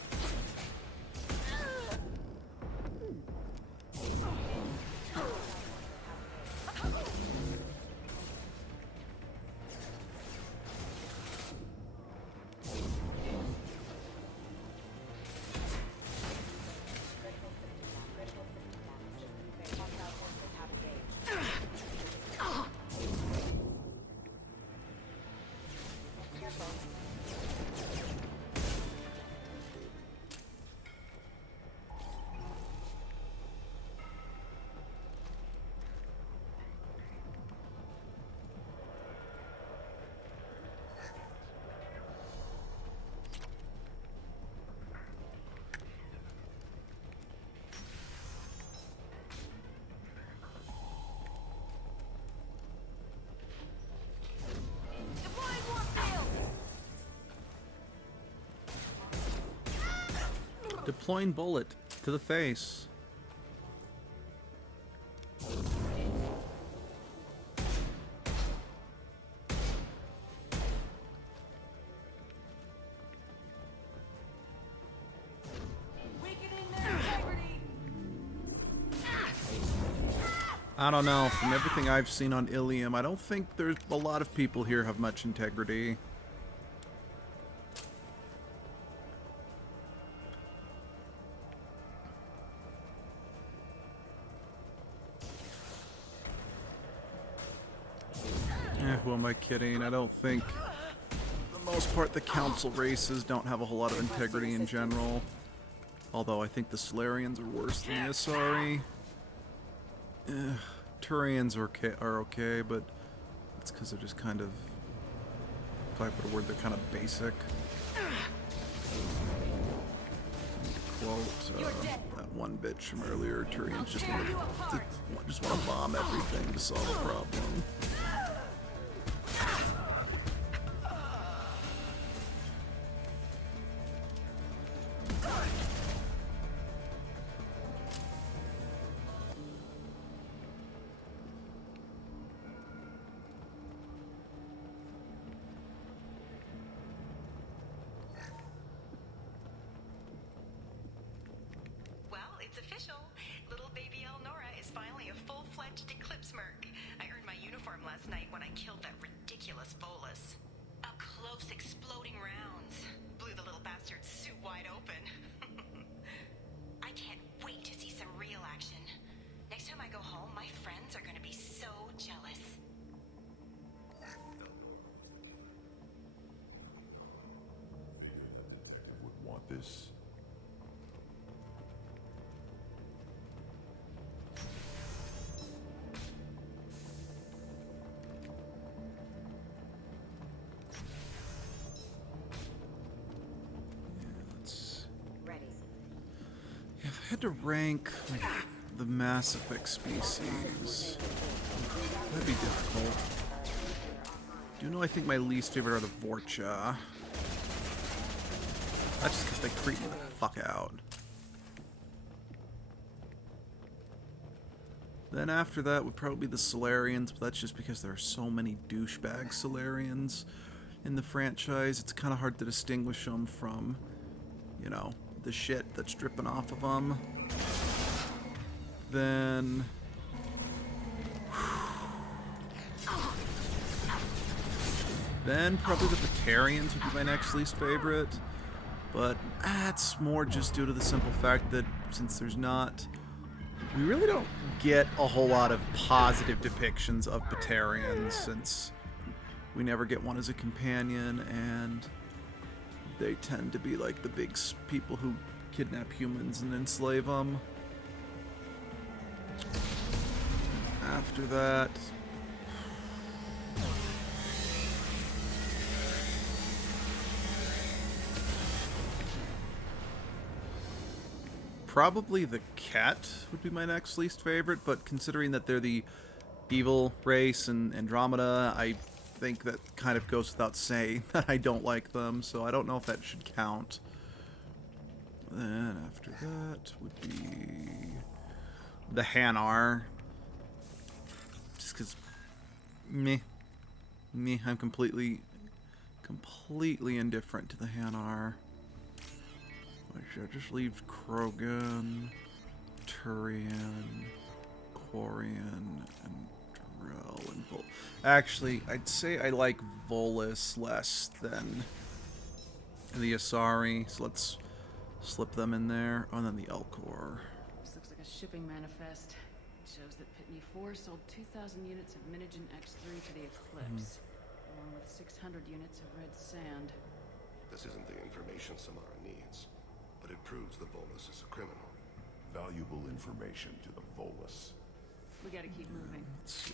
Deploying bullet to the face. I don't know. From everything I've seen on Ilium, I don't think there's a lot of people here have much integrity. Who am I kidding? I don't think, for the most part, the council races don't have a whole lot of integrity in general. Although I think the Solarians are worse than the Asari. Turians are okay, but it's because they're just kind of, if I put a word, they're kind of basic. Quote that one bitch from earlier. Turians just want to bomb everything to solve a problem. This. Ready. If I had to rank like, the Mass Effect species, that'd be difficult. Do you know I think my least favorite are the Vorcha. That's just because they creep me the fuck out. Then after that would probably be the Solarians, but that's just because there are so many douchebag Solarians in the franchise. It's kind of hard to distinguish them from, you know, the shit that's dripping off of them. Then... then probably the Batarians would be my next least favorite. But that's more just due to the simple fact that since there's not... we really don't get a whole lot of positive depictions of Batarians, since we never get one as a companion, and they tend to be like the big people who kidnap humans and enslave them. After that... probably the Ket would be my next least favorite, but considering that they're the evil race in Andromeda, I think that kind of goes without saying that I don't like them, so I don't know if that should count. Then after that would be the Hanar. Just because, I'm completely indifferent to the Hanar. I should just leave Krogan, Turian, Quarian, and Drell and Vol. Actually, I'd say I like Volus less than the Asari, so let's slip them in there. Oh, and then the Elcor. This looks like a shipping manifest. It shows that Pitney 4 sold 2,000 units of Minigen X3 to the Eclipse, along with 600 units of red sand. This isn't the information Samara needs, but it proves the Volus is a criminal. Valuable information to the Volus. We gotta keep moving. Let's see.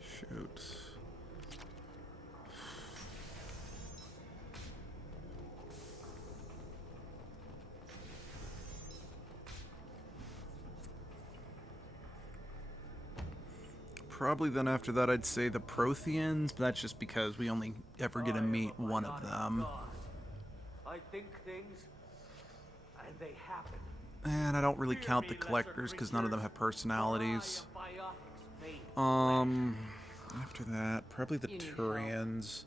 Shoot. Probably then after that I'd say the Protheans, but that's just because we only ever get to meet one of them. I think things, and they happen. And I don't really count the collectors because none of them have personalities. After that, probably the Turians.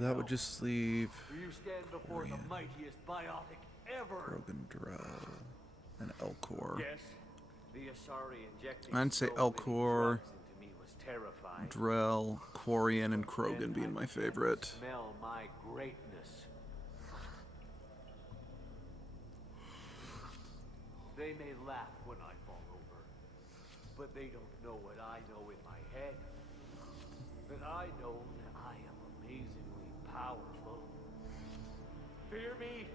That would just leave You stand before the mightiest biotic ever. Krogan, Drell, and Elcor. Yes, the Asari injecting I'd say so many Elcor, drugs into me was terrifying. Drell, Quarian, and Krogan being my favorite. Smell my greatness. They may laugh when I fall over, but they don't know what I know in my head. That I know that I am amazingly powerful. Fear me?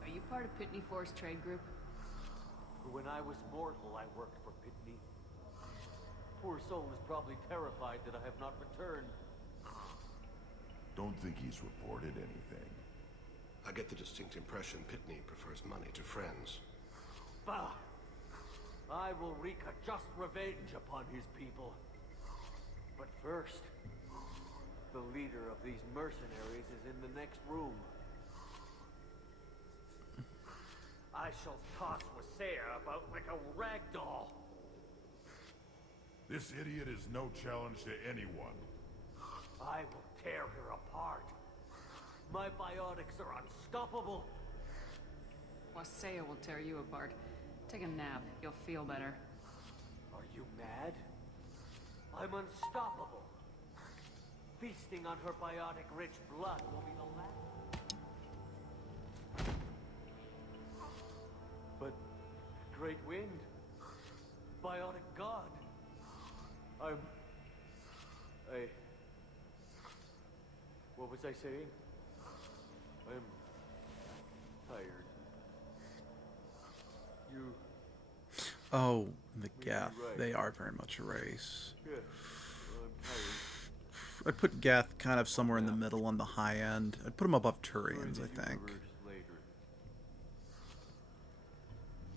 Are you part of Pitney Force Trade Group? When I was mortal, I worked for Pitney. Poor soul is probably terrified that I have not returned. Don't think he's reported anything. I get the distinct impression Pitney prefers money to friends. Bah! I will wreak a just revenge upon his people. But first, the leader of these mercenaries is in the next room. I shall toss Wasea about like a rag doll. This idiot is no challenge to anyone. I will tear her apart. My biotics are unstoppable. Wasea will tear you apart. Take a nap. You'll feel better. Are you mad? I'm unstoppable. Feasting on her biotic-rich blood will be the last. But Great Wind, biotic god. What was I saying? I'm tired. You... Oh, the Geth. right. They are very much a race. Yeah, I'm tired. I'd put Geth kind of somewhere in the middle on the high end. I'd put them above Turians, I think. Later.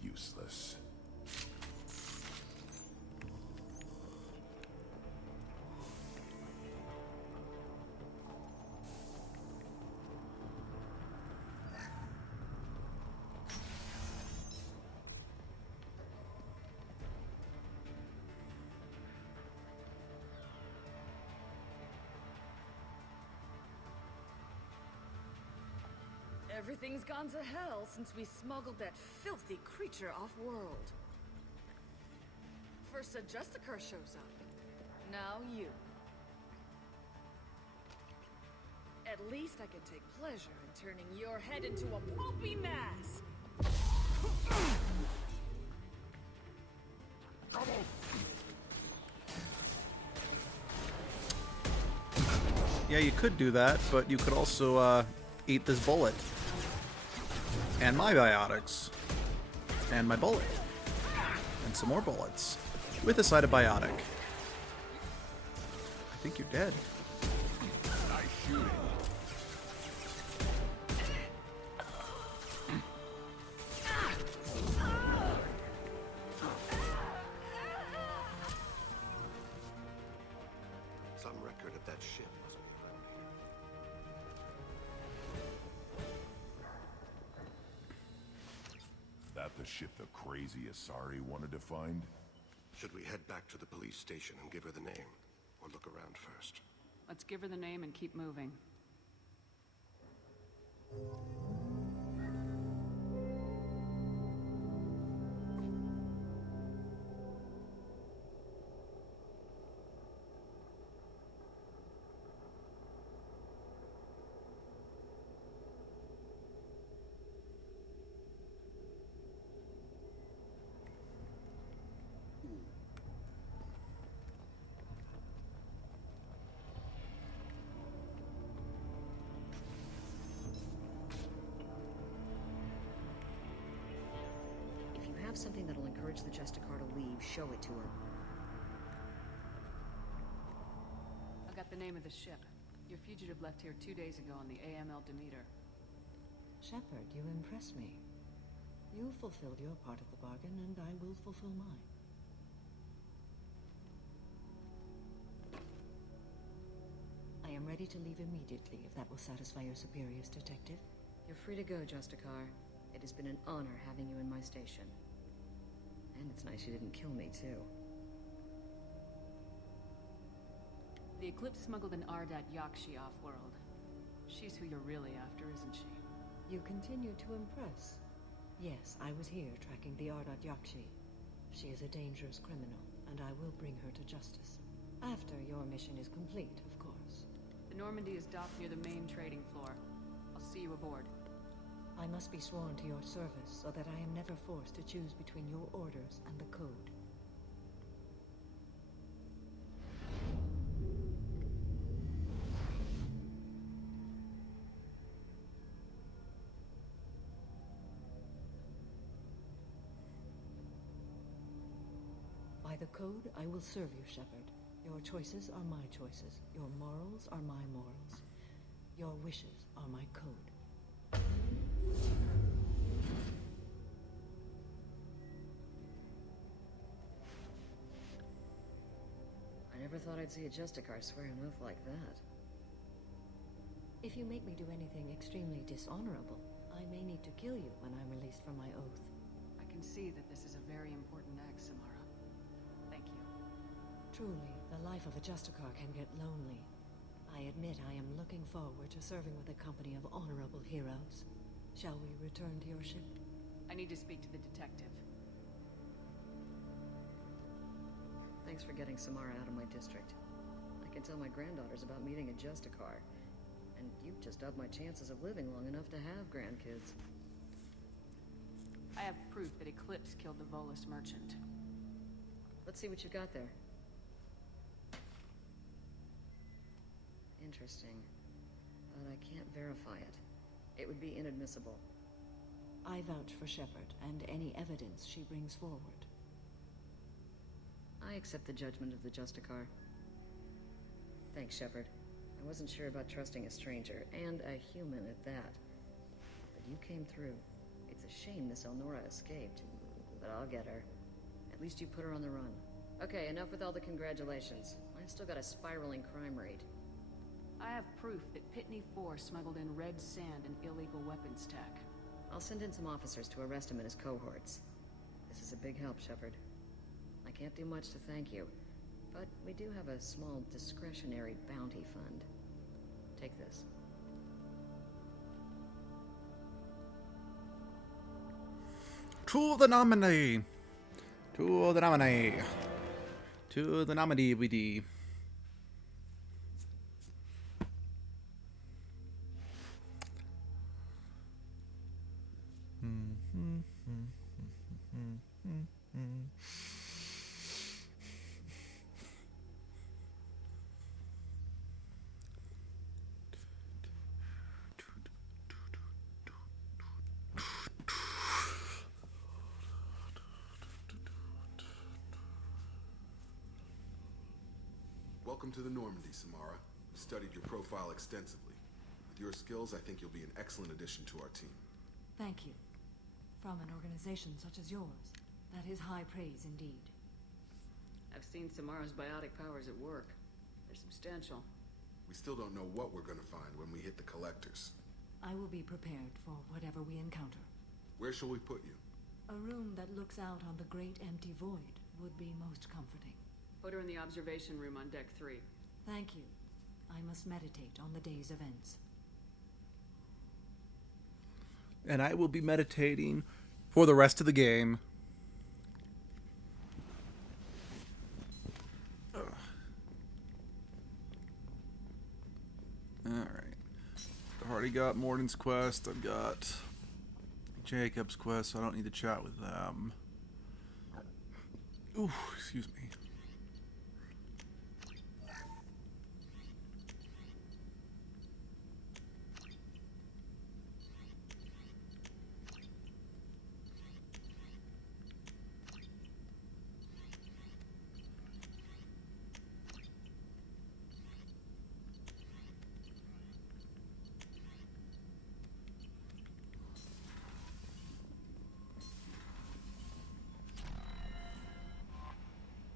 Useless. Everything's gone to hell since we smuggled that filthy creature off-world. First a Justicar shows up. Now you. At least I can take pleasure in turning your head into a pulpy mass. Yeah, you could do that, but you could also eat this bullet. And my biotics. And my bullet. And some more bullets. With a side of biotic. I think you're dead. Nice shooting. Some record of that ship must be around here. That the ship the crazy Asari wanted to find? Should we head back to the police station and give her the name? Or look around first? Let's give her the name and keep moving. If you have something that'll encourage the Justicar to leave, show it to her. I got the name of the ship. Your fugitive left here 2 days ago on the AML Demeter. Shepard, you impress me. You fulfilled your part of the bargain, and I will fulfill mine. I am ready to leave immediately if that will satisfy your superiors, Detective. You're free to go, Justicar. It has been an honor having you in my station. And it's nice you didn't kill me, too. The Eclipse smuggled an Ardat Yakshi off-world. She's who you're really after, isn't she? You continue to impress. Yes, I was here tracking the Ardat Yakshi. She is a dangerous criminal, and I will bring her to justice. After your mission is complete, of course. The Normandy is docked near the main trading floor. I'll see you aboard. I must be sworn to your service so that I am never forced to choose between your orders and the Code. By the Code, I will serve you, Shepard. Your choices are my choices. Your morals are my morals. Your wishes are my code. I never thought I'd see a Justicar swear an oath like that. If you make me do anything extremely dishonorable, I may need to kill you when I'm released from my oath. I can see that this is a very important act, Samara. Thank you. Truly, the life of a Justicar can get lonely. I admit I am looking forward to serving with a company of honorable heroes. Shall we return to your ship? I need to speak to the detective. Thanks for getting Samara out of my district. I can tell my granddaughters about meeting a Justicar. And you've just upped my chances of living long enough to have grandkids. I have proof that Eclipse killed the Volus merchant. Let's see what you got there. Interesting. But I can't verify it. It would be inadmissible. I vouch for Shepard and any evidence she brings forward. I accept the judgment of the Justicar. Thanks, Shepard. I wasn't sure about trusting a stranger, and a human at that. But you came through. It's a shame Miss Elnora escaped, but I'll get her. At least you put her on the run. Okay, enough with all the congratulations. I've still got a spiraling crime rate. I have proof that Pitney 4 smuggled in red sand and illegal weapons tech. I'll send in some officers to arrest him and his cohorts. This is a big help, Shepard. I can't do much to thank you, but we do have a small discretionary bounty fund. Take this. To the nominee! To the nominee! To the nominee, BD. Welcome to the Normandy, Samara. We studied your profile extensively. With your skills, I think you'll be an excellent addition to our team. Thank you. From an organization such as yours, that is high praise indeed. I've seen Samara's biotic powers at work. They're substantial. We still don't know what we're gonna find when we hit the collectors. I will be prepared for whatever we encounter. Where shall we put you? A room that looks out on the great empty void would be most comforting. Put her in the observation room on deck 3. Thank you. I must meditate on the day's events. And I will be meditating for the rest of the game. Alright. I've already got Morden's quest. I've got Jacob's quest, so I don't need to chat with them. Ooh, excuse me.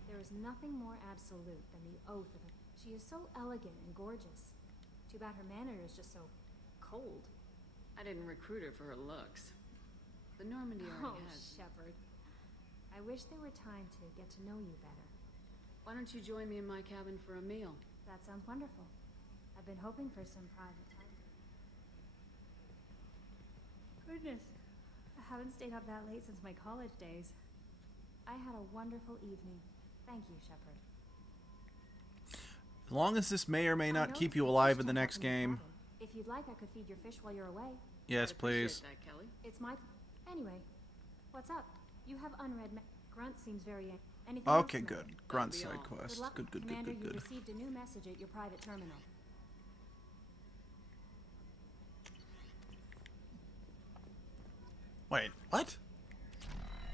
There is nothing more absolute than the oath of it. She is so elegant and gorgeous. Too bad her manner is just so cold. I didn't recruit her for her looks. The Normandy already has. Shepard. I wish there were time to get to know you better. Why don't you join me in my cabin for a meal? That sounds wonderful. I've been hoping for some private time. Goodness. I haven't stayed up that late since my college days. I had a wonderful evening. Thank you, Shepard. As long as this may or may I not know keep it's you a alive fish in the tank next up in the game. cabin. If you'd like, I could feed your fish while you're away. Yes, I'd appreciate please. that, Kelly. It's my... Anyway, what's up? You have unread Grunt seems very... Anything Okay, else, good. Commander? Grunt That'll be side all. quest. Good luck, Good, good, good, Commander. good, You good. received a new message at your private terminal. Wait, what?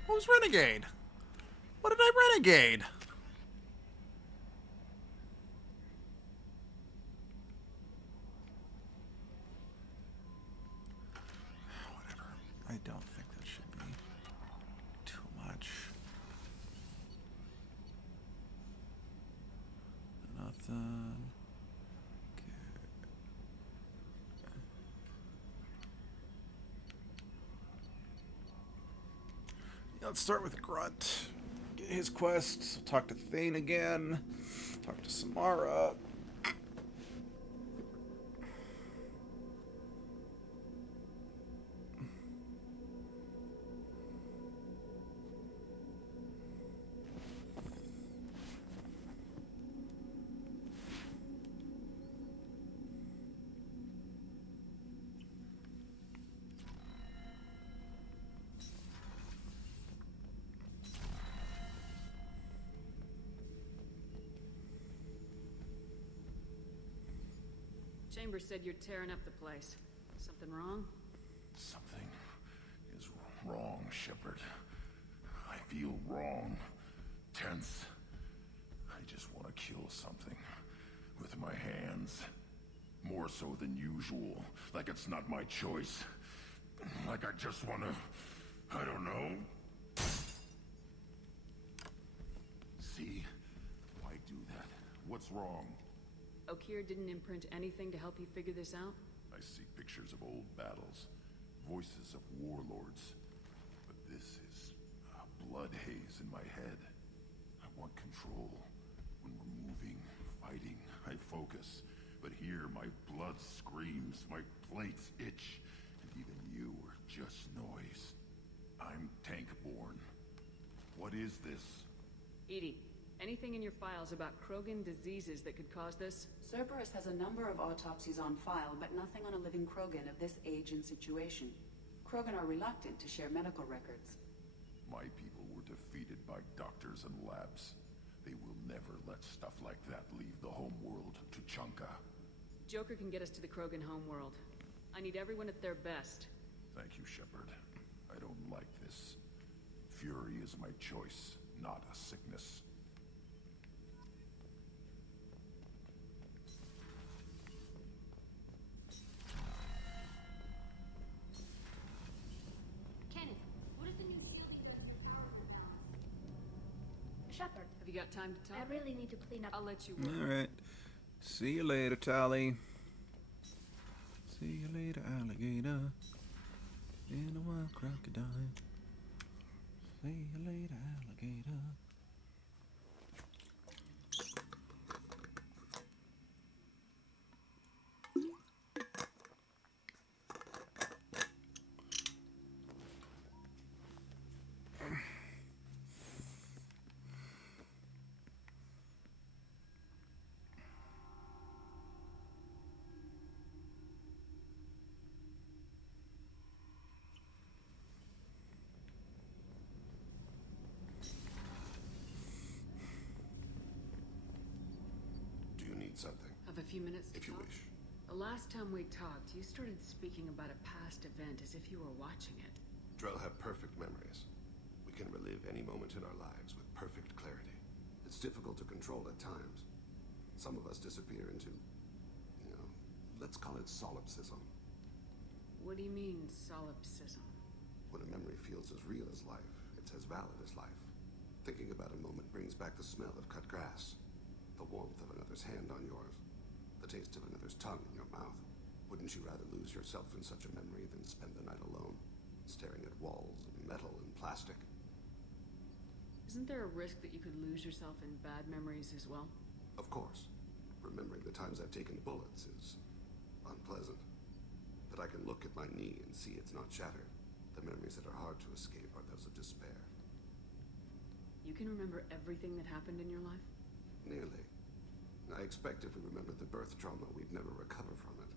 What was Renegade? What did I renegade? Whatever. I don't think that should be too much. Nothing. Let's start with Grunt. Get his quests. Talk to Thane again. Talk to Samara. Chambers said you're tearing up the place. Something wrong? Something is wrong, Shepard. I feel wrong. Tense. I just want to kill something. With my hands. More so than usual. Like it's not my choice. Like I just want to... I don't know. See? Why do that? What's wrong? Okeer didn't imprint anything to help you figure this out? I see pictures of old battles, voices of warlords. But this is a blood haze in my head. I want control. When we're moving, fighting, I focus. But here, my blood screams, my plates itch, and even you are just noise. I'm tank-born. What is this? Edie, anything in your files about Krogan diseases that could cause this? Cerberus has a number of autopsies on file, but nothing on a living Krogan of this age and situation. Krogan are reluctant to share medical records. My people were defeated by doctors and labs. They will never let stuff like that leave the homeworld to Chunka. Joker can get us to the Krogan homeworld. I need everyone at their best. Thank you, Shepard. I don't like this. Fury is my choice, not a sickness. Kenneth, what is the new shielding does to the tower balance? Shepard, have you got time to talk? I really need to clean up. I'll let you Alright. See you later, Tally. See you later, alligator. In a wild crocodile. See you later, alligator. Do you need something? Have a few minutes to If you talk? wish. The last time we talked, you started speaking about a past event as if you were watching it. Drell have perfect memories. We can relive any moment in our lives with perfect clarity. It's difficult to control at times. Some of us disappear into, let's call it solipsism. What do you mean, solipsism? When a memory feels as real as life, it's as valid as life. Thinking about a moment brings back the smell of cut grass, the warmth of another's hand on yours, The taste of another's tongue in your mouth. Wouldn't you rather lose yourself in such a memory than spend the night alone, staring at walls of metal and plastic? Isn't there a risk that you could lose yourself in bad memories as well? Of course. Remembering the times I've taken bullets is unpleasant. But I can look at my knee and see it's not shattered. The memories that are hard to escape are those of despair. You can remember everything that happened in your life? Nearly. I expect if we remember the birth trauma, we'd never recover from it.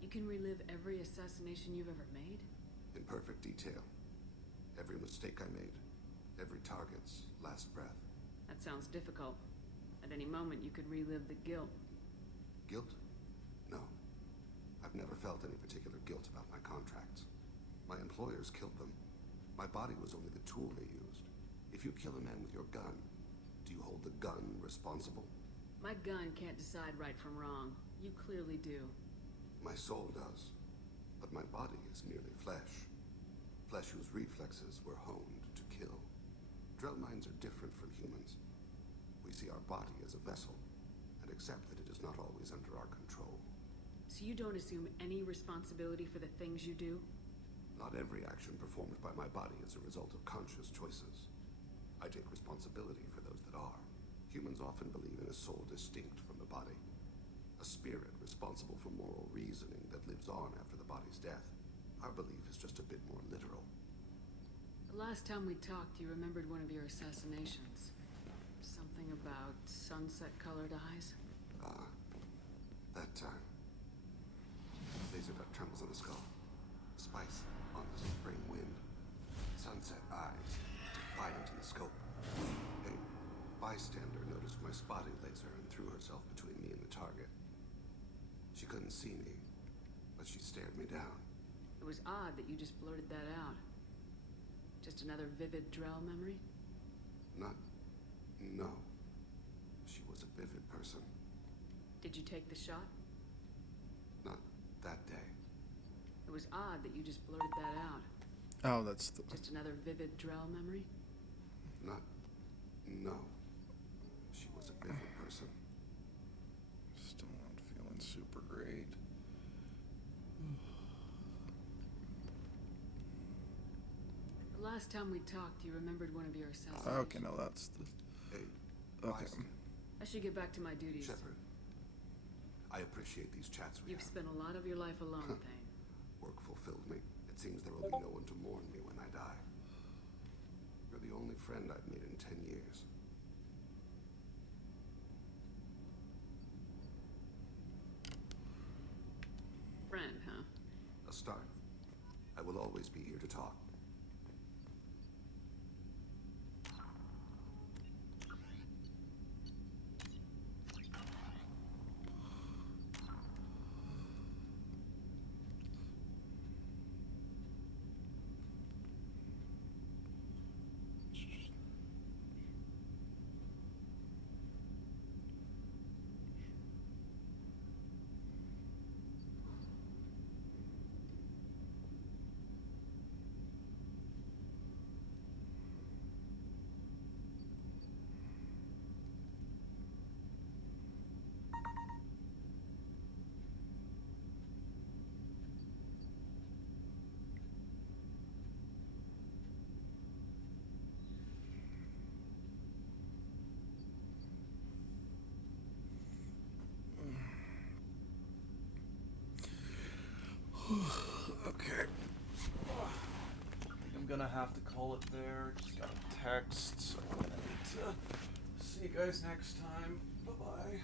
You can relive every assassination you've ever made? In perfect detail. Every mistake I made. Every target's last breath. That sounds difficult. At any moment, you could relive the guilt. Guilt? No. I've never felt any particular guilt about my contracts. My employers killed them. My body was only the tool they used. If you kill a man with your gun, do you hold the gun responsible? My gun can't decide right from wrong. You clearly do. My soul does. But my body is merely flesh. Flesh whose reflexes were honed to kill. Drell minds are different from humans. We see our body as a vessel, and accept that it is not always under our control. So you don't assume any responsibility for the things you do? Not every action performed by my body is a result of conscious choices. I take responsibility for those that are. Humans often believe in a soul distinct from the body. A spirit responsible for moral reasoning that lives on after the body's death. Our belief is just a bit more literal. The last time we talked, you remembered one of your assassinations. Something about sunset-colored eyes? That time. Laser dot trembles on the skull. Spice on the spring wind. Sunset eyes, defiant in the scope. A bystander noticed my spotting laser and threw herself between me and the target. She couldn't see me, but she stared me down. It was odd that you just blurted that out. Just another vivid Drell memory? No. She was a vivid person. Did you take the shot? Not that day. It was odd that you just blurted that out. Oh, that's the... Just another vivid Drell memory? No. She was a vivid person. Still not feeling super great. The last time we talked, you remembered one of your assassinations. Okay, no, that's the... Okay. I should get back to my duties. Shepard, I appreciate these chats we You've have. spent a lot of your life alone, Thane. Work fulfilled me. It seems there will be no one to mourn me when I die. You're the only friend I've made in 10 years. Friend, huh? A start. I will always be here to talk. Okay. I think I'm gonna have to call it there. Just got a text, so I'm gonna need to see you guys next time. Bye-bye.